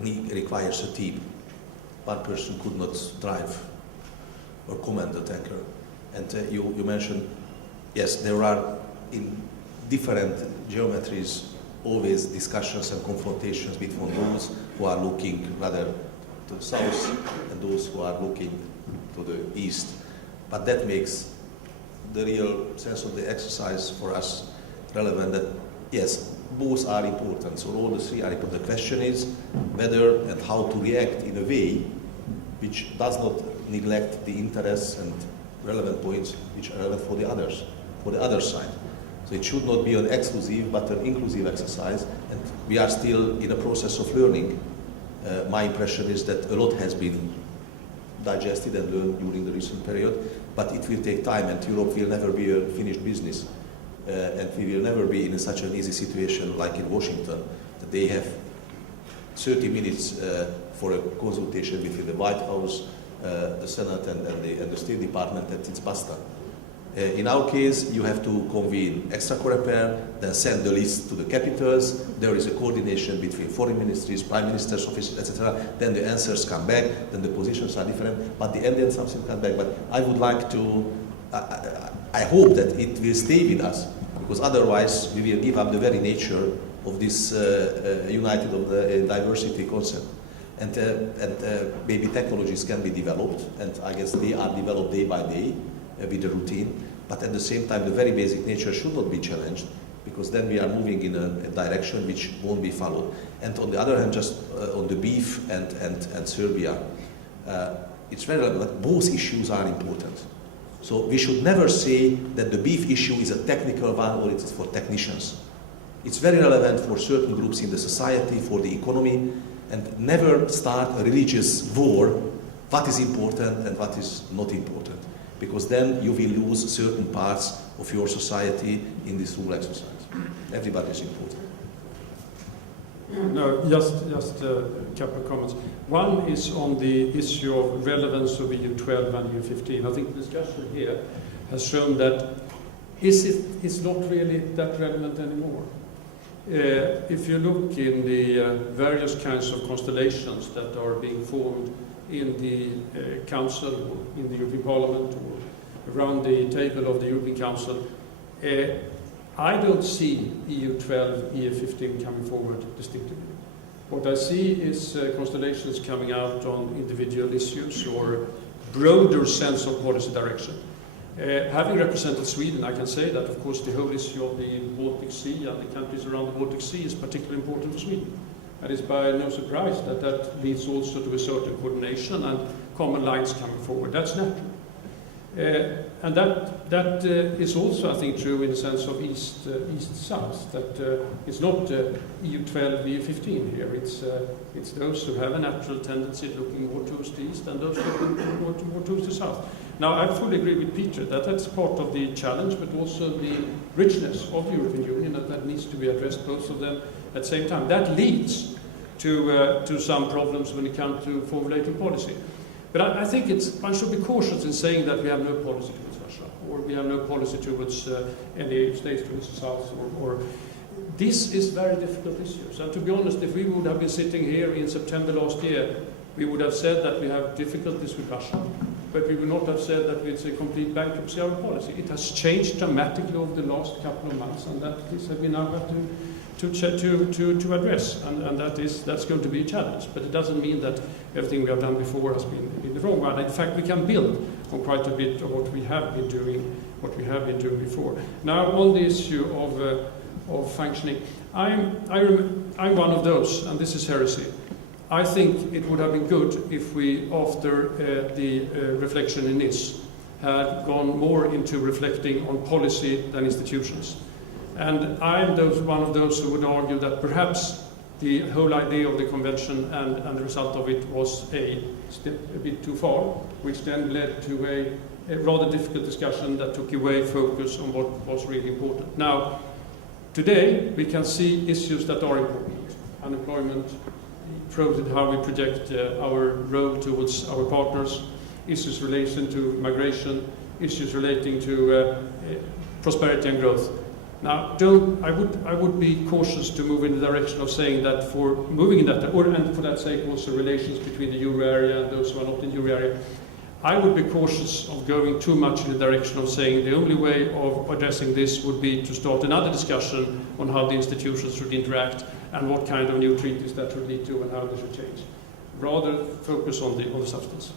requires a team. One person could not drive or command the tanker. And you mentioned, yes, there are in different geometries always discussions and confrontations between those who are looking rather to the south and those who are looking to the east. But that makes the real sense of the exercise for us relevant, that yes, both are important. So all the three are important. The question is whether and how to react in a way which does not neglect the interests and relevant points which are relevant for the others, for the other side. So it should not be an exclusive but an inclusive exercise, and we are still in a process of learning. My impression is that a lot has been digested and learned during the recent period, but it will take time, and Europe will never be a finished business. And we will never be in such an easy situation like in Washington, that they have 30 minutes for a consultation between the White House, the Senate and the State Department, and it's basta. In our case, you have to convene extra coreper, then send the list to the capitals. There is a coordination between foreign ministries, prime minister's offices, etc. Then the answers come back, then the positions are different, but the end something comes back. But I would like to, I hope that it will stay with us, because otherwise we will give up the very nature of this united of the diversity concept. And maybe technologies can be developed, and I guess they are developed day by day with the routine, but at the same time the very basic nature should not be challenged, because then we are moving in a direction which won't be followed. And on the other hand, just on the beef and Serbia, it's very relevant that both issues are important. So we should never say that the beef issue is a technical one or it's for technicians. It's very relevant for certain groups in the society, for the economy, and never start a religious war, what is important and what is not important, because then you will lose certain parts of your society in this rule exercise. Everybody is important. No, just a couple of comments. One is on the issue of relevance of EU 12 and EU 15. I think the discussion here has shown that it's not really that relevant anymore. If you look in the various kinds of constellations that are being formed in the Council, or in the European Parliament, or around the table of the European Council, I don't see EU 12, EU 15 coming forward distinctively. What I see is constellations coming out on individual issues or broader sense of policy direction. Having represented Sweden, I can say that, of course, the whole issue of the Baltic Sea and the countries around the Baltic Sea is particularly important for Sweden. And it's by no surprise that that leads also to a certain coordination and common lines coming forward. That's natural. And that is also, I think, true in the sense of East-South, that it's not EU 12, EU 15 here. It's those who have a natural tendency looking more towards the East and those looking more towards the South. Now, I fully agree with Peter that that's part of the challenge, but also the richness of the European Union, that needs to be addressed, both of them at the same time. That leads to some problems when it comes to formulating policy. But I think one should be cautious in saying that we have no policy towards Russia, or we have no policy towards any states towards the South, or this is very difficult issues. And to be honest, if we would have been sitting here in September last year, we would have said that we have difficulties with Russia, but we would not have said that it's a complete bankruptcy of our policy. It has changed dramatically over the last couple of months, and that is we now have to address, and that's going to be a challenge. But it doesn't mean that everything we have done before has been the wrong one. In fact, we can build on quite a bit of what we have been doing before. Now, on the issue of functioning, I'm one of those, and this is heresy. I think it would have been good if we, after the reflection in Nice, had gone more into reflecting on policy than institutions. And I'm one of those who would argue that perhaps the whole idea of the convention and the result of it was a bit too far, which then led to a rather difficult discussion that took away focus on what was really important. Now, today we can see issues that are important. Unemployment, how we project our role towards our partners, issues relating to migration, issues relating to prosperity and growth. Now, I would be cautious to move in the direction of saying that for moving in that, and for that sake also relations between the euro area and those who are not in the euro area, I would be cautious of going too much in the direction of saying the only way of addressing this would be to start another discussion on how the institutions should interact and what kind of new treaties that should lead to and how they should change. Rather focus on the substance.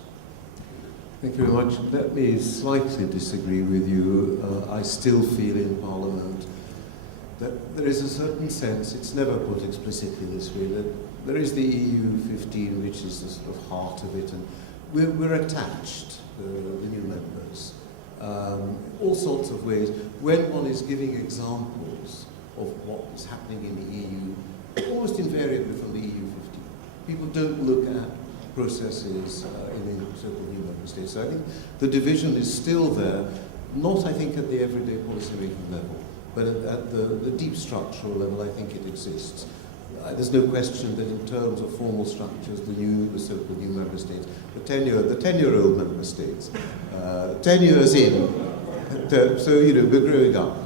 Thank you very much. Let me slightly disagree with you. I still feel in Parliament that there is a certain sense, it's never put explicitly this way, that there is the EU 15, which is the sort of heart of it, and we're attached, the new members, all sorts of ways. When one is giving examples of what is happening in the EU, almost invariably from the EU 15, people don't look at processes in the so-called new member states. So I think the division is still there, not I think at the everyday policy making level, but at the deep structural level I think it exists. There's no question that in terms of formal structures, the so-called new member states, the 10-year-old member states, 10 years in, so we're growing up.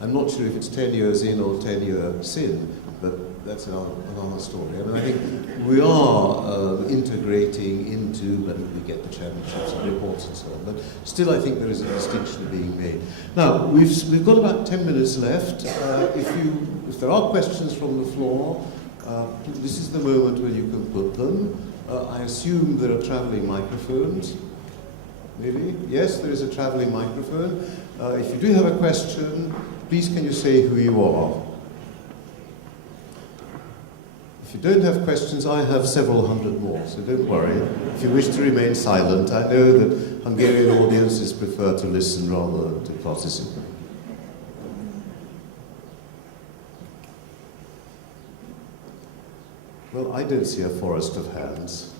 I'm not sure if it's 10 years in or 10 years in, but that's another story. I mean, I think we are integrating into, but we get the chairmanships and reports and so on. But still, I think there is a distinction being made. Now, we've got about 10 minutes left. If there are questions from the floor, this is the moment when you can put them. I assume there are travelling microphones. Maybe? Yes, there is a travelling microphone. If you do have a question, please can you say who you are? If you don't have questions, I have several hundred more, so don't worry. If you wish to remain silent, I know that Hungarian audiences prefer to listen rather than to participate. Well, I don't see a forest of hands.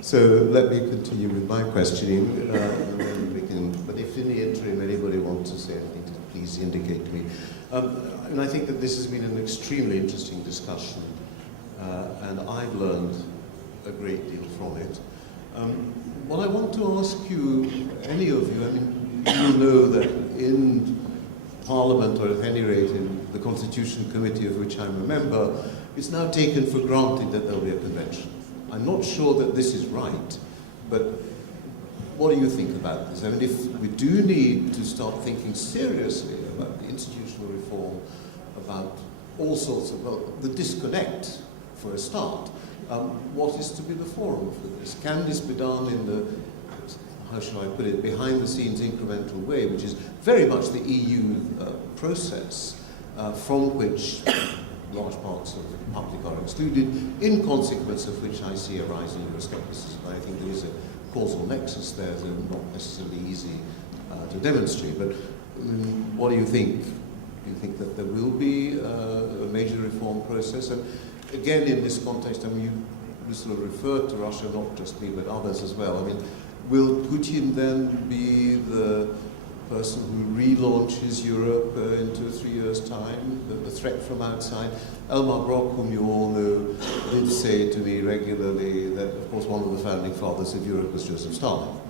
So let me continue with my questioning, and then we can, but if in the interim anybody wants to say anything, please indicate to me. And I think that this has been an extremely interesting discussion, and I've learned a great deal from it. What I want to ask you, any of you, I mean, you know that in Parliament, or at any rate in the Constitution Committee of which I'm a member, it's now taken for granted that there will be a convention. I'm not sure that this is right, but what do you think about this? I mean, if we do need to start thinking seriously about the institutional reform, about all sorts of, well, the disconnect, for a start, what is to be the forum for this? Can this be done in the, how shall I put it, behind-the-scenes incremental way, which is very much the EU process, from which large parts of the public are excluded, in consequence of which I see a rise in Euroscepticism. I think there is a causal nexus there that is not necessarily easy to demonstrate. But what do you think? Do you think that there will be a major reform process? And again, in this context, I mean, you sort of referred to Russia, not just me, but others as well. I mean, will Putin then be the person who relaunches Europe in 2 or 3 years' time, the threat from outside? Elmar Brok, whom you all know, did say to me regularly that, of course, one of the founding fathers of Europe was Joseph Stalin.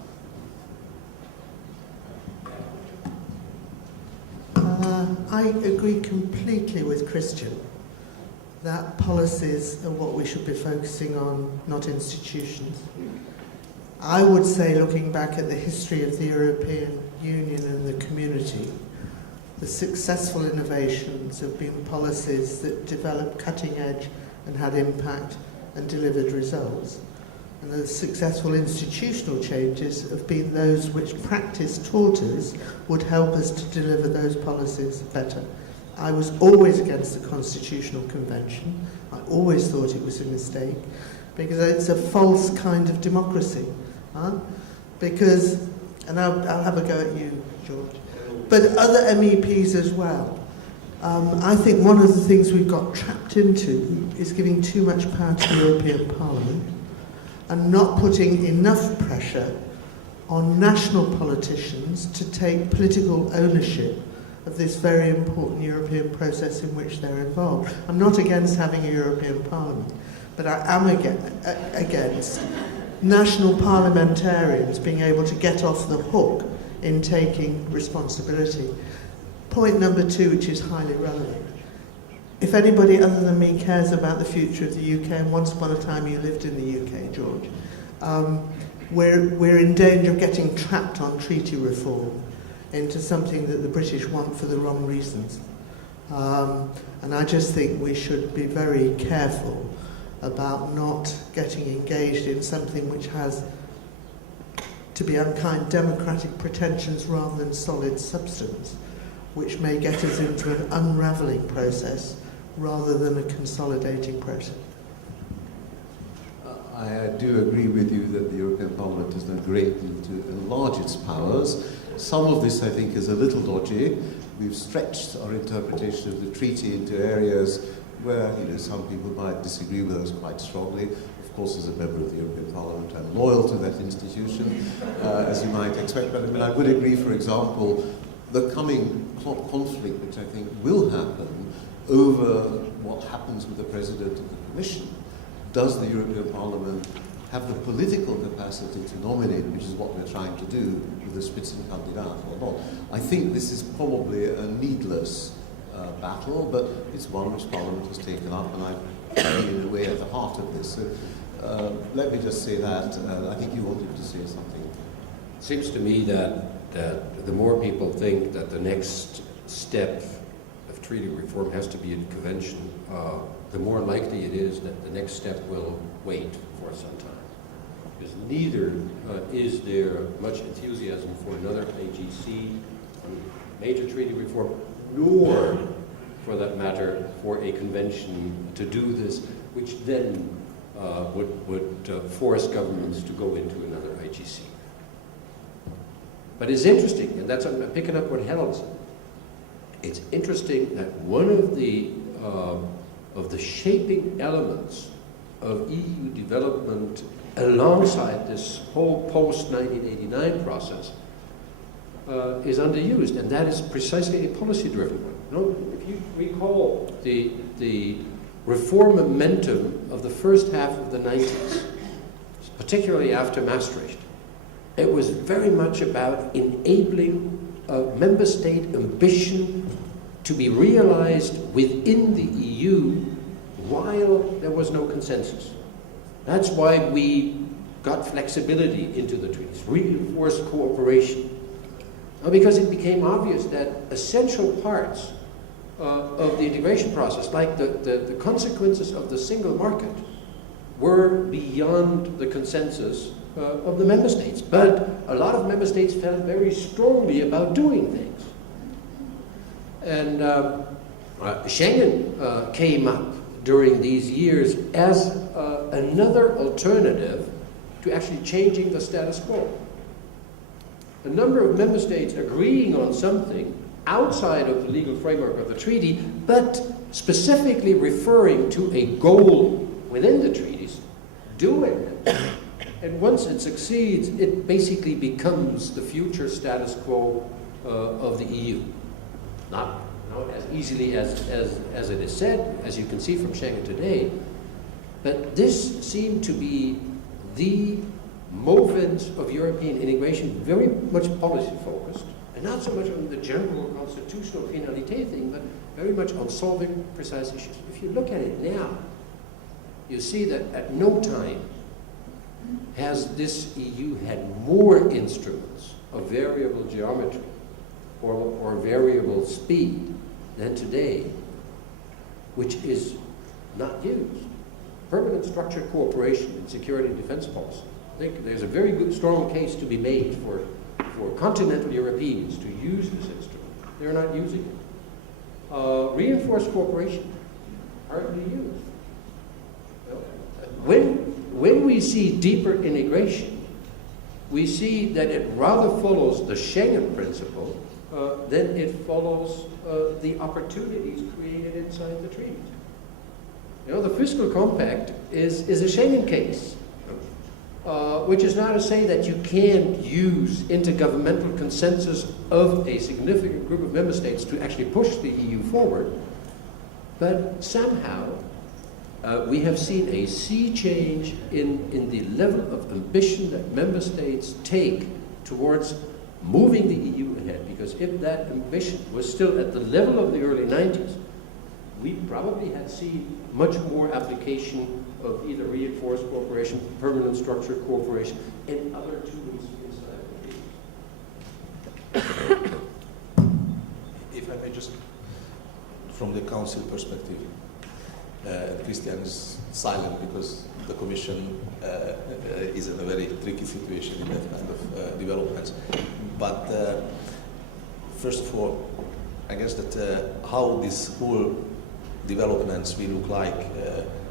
I agree completely with Christian that policies are what we should be focusing on, not institutions. I would say, looking back at the history of the European Union and the community, the successful innovations have been policies that developed cutting edge and had impact and delivered results. and the successful institutional changes have been those which practice taught us would help us to deliver those policies better. I was always against the Constitutional Convention. I always thought it was a mistake because it's a false kind of democracy. Because, and I'll have a go at you, George, but other MEPs as well. I think one of the things we've got trapped into is giving too much power to the European Parliament and not putting enough pressure on national politicians to take political ownership of this very important European process in which they're involved. I'm not against having a European Parliament, but I am against national parliamentarians being able to get off the hook in taking responsibility. Point number 2, which is highly relevant. If anybody other than me cares about the future of the UK, and once upon a time you lived in the UK, George, we're in danger of getting trapped on treaty reform into something that the British want for the wrong reasons. And I just think we should be very careful about not getting engaged in something which has, to be unkind, democratic pretensions rather than solid substance, which may get us into an unravelling process rather than a consolidating process. I do agree with you that the European Parliament has done a great deal to enlarge its powers. Some of this, I think, is a little dodgy. We've stretched our interpretation of the treaty into areas where, some people might disagree with us quite strongly. Of course, as a member of the European Parliament, I'm loyal to that institution, as you might expect. But I would agree, for example, the coming conflict, which I think will happen over what happens with the President of the Commission. Does the European Parliament have the political capacity to nominate, which is what we're trying to do with the Spitzenkandidat or not? I think this is probably a needless battle, but it's one which Parliament has taken up, and I'm in a way at the heart of this. So let me just say that. I think you wanted to say something. It seems to me that the more people think that the next step of treaty reform has to be a convention, the more likely it is that the next step will wait for some time. Because neither is there much enthusiasm for another AGC, major treaty reform, nor, for that matter, for a convention to do this, which then would force governments to go into another IGC. But it's interesting, and that's, I'm picking up what Harold said. It's interesting that one of the shaping elements of EU development alongside this whole post-1989 process is underused, and that is precisely a policy-driven one. If you recall the reform momentum of the first half of the 90s, particularly after Maastricht, it was very much about enabling a member state ambition to be realized within the EU while there was no consensus. That's why we got flexibility into the treaties, reinforced cooperation. Because it became obvious that essential parts of the integration process, like the consequences of the single market, were beyond the consensus of the member states. But a lot of member states felt very strongly about doing things. And Schengen came up during these years as another alternative to actually changing the status quo. A number of member states agreeing on something outside of the legal framework of the treaty, but specifically referring to a goal within the treaties, doing it. And once it succeeds, it basically becomes the future status quo of the EU. Not as easily as it is said, as you can see from Schengen today, but this seemed to be the movement of European integration, very much policy-focused, and not so much on the general constitutional finalité thing, but very much on solving precise issues. If you look at it now, you see that at no time has this EU had more instruments of variable geometry or variable speed than today, which is not used. permanent structured cooperation in security and defense policy. I think there's a very good, strong case to be made for continental Europeans to use this instrument. They're not using it. Reinforced cooperation, hardly used. When we see deeper integration, we see that it rather follows the Schengen principle than it follows the opportunities created inside the treaties. You know, the fiscal compact is a Schengen case, which is not to say that you can't use intergovernmental consensus of a significant group of member states to actually push the EU forward, but somehow we have seen a sea change in the level of ambition that member states take towards moving the EU ahead, because if that ambition was still at the level of the early 90s, we probably had seen much more application of either reinforced cooperation, permanent structured cooperation, and other tools inside the If I may just, from the Council perspective, Christian is silent because the Commission is in a very tricky situation in that kind of developments. But first of all, I guess that how this whole developments will look like,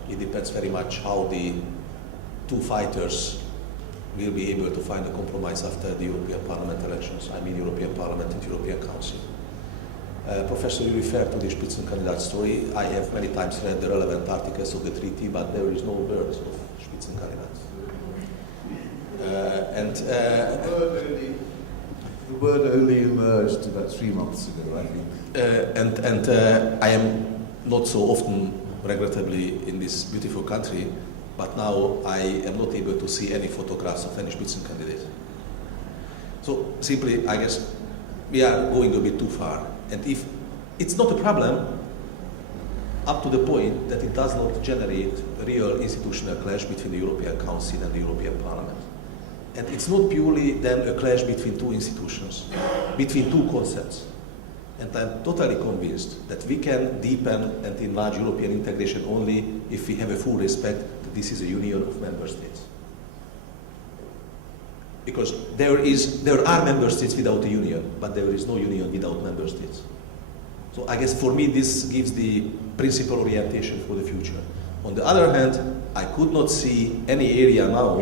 it depends very much how the two fighters will be able to find a compromise after the European Parliament elections. I mean European Parliament and European Council. Professor, you referred to the Spitzenkandidat story. I have many times read the relevant articles of the treaty, but there is no words of Spitzenkandidat. The word only emerged about 3 months ago, I think. And I am not so often, regrettably, in this beautiful country, but now I am not able to see any photographs of any Spitzencandidate. So simply, I guess, we are going a bit too far. And if it's not a problem, up to the point that it does not generate a real institutional clash between the European Council and the European Parliament. And it's not purely then a clash between two institutions, between two concepts. And I'm totally convinced that we can deepen and enlarge European integration only if we have a full respect that this is a union of member states. Because there are member states without a union, but there is no union without member states. So I guess for me this gives the principal orientation for the future. On the other hand, I could not see any area now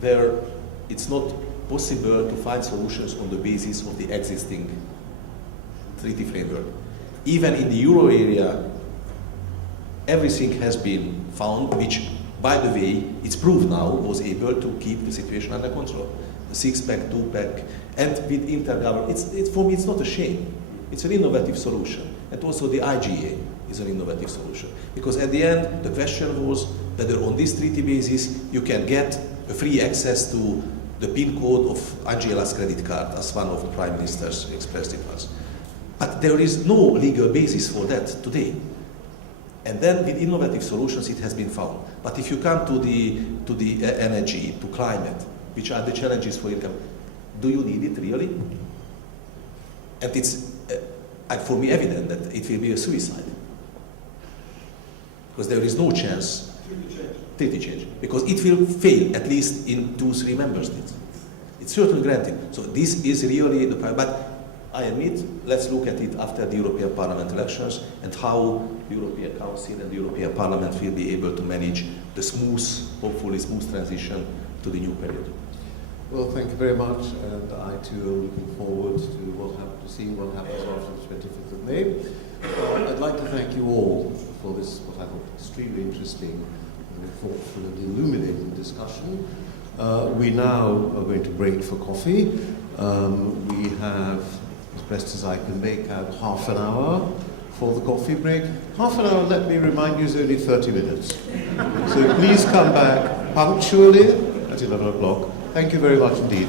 where it's not possible to find solutions on the basis of the existing treaty framework. Even in the euro area, everything has been found, which, by the way, it's proved now, was able to keep the situation under control. The six-pack, two-pack, and with intergovernment, for me it's not a shame. It's an innovative solution. And also the IGA is an innovative solution. Because at the end, the question was whether on this treaty basis you can get a free access to the PIN code of Angela's credit card, as one of the prime ministers expressed it was. But there is no legal basis for that today. And then with innovative solutions it has been found. But if you come to the energy, to climate, which are the challenges for income, do you need it really? And it's for me evident that it will be a suicide. Because there is no chance treaty change. Because it will fail at least in 2-3 member states. It's certainly granted. So this is really the problem. But I admit, let's look at it after the European Parliament elections and how the European Council and the European Parliament will be able to manage the hopefully smooth transition to the new period. Well, thank you very much, and I too am looking forward to seeing what happens after the 25th of May. I'd like to thank you all for this, what I thought, extremely interesting, and thoughtful and illuminating discussion. We now are going to break for coffee. We have, as best as I can make out, half an hour for the coffee break. Half an hour, let me remind you, is only 30 minutes. So please come back punctually at 11 o'clock. Thank you very much indeed.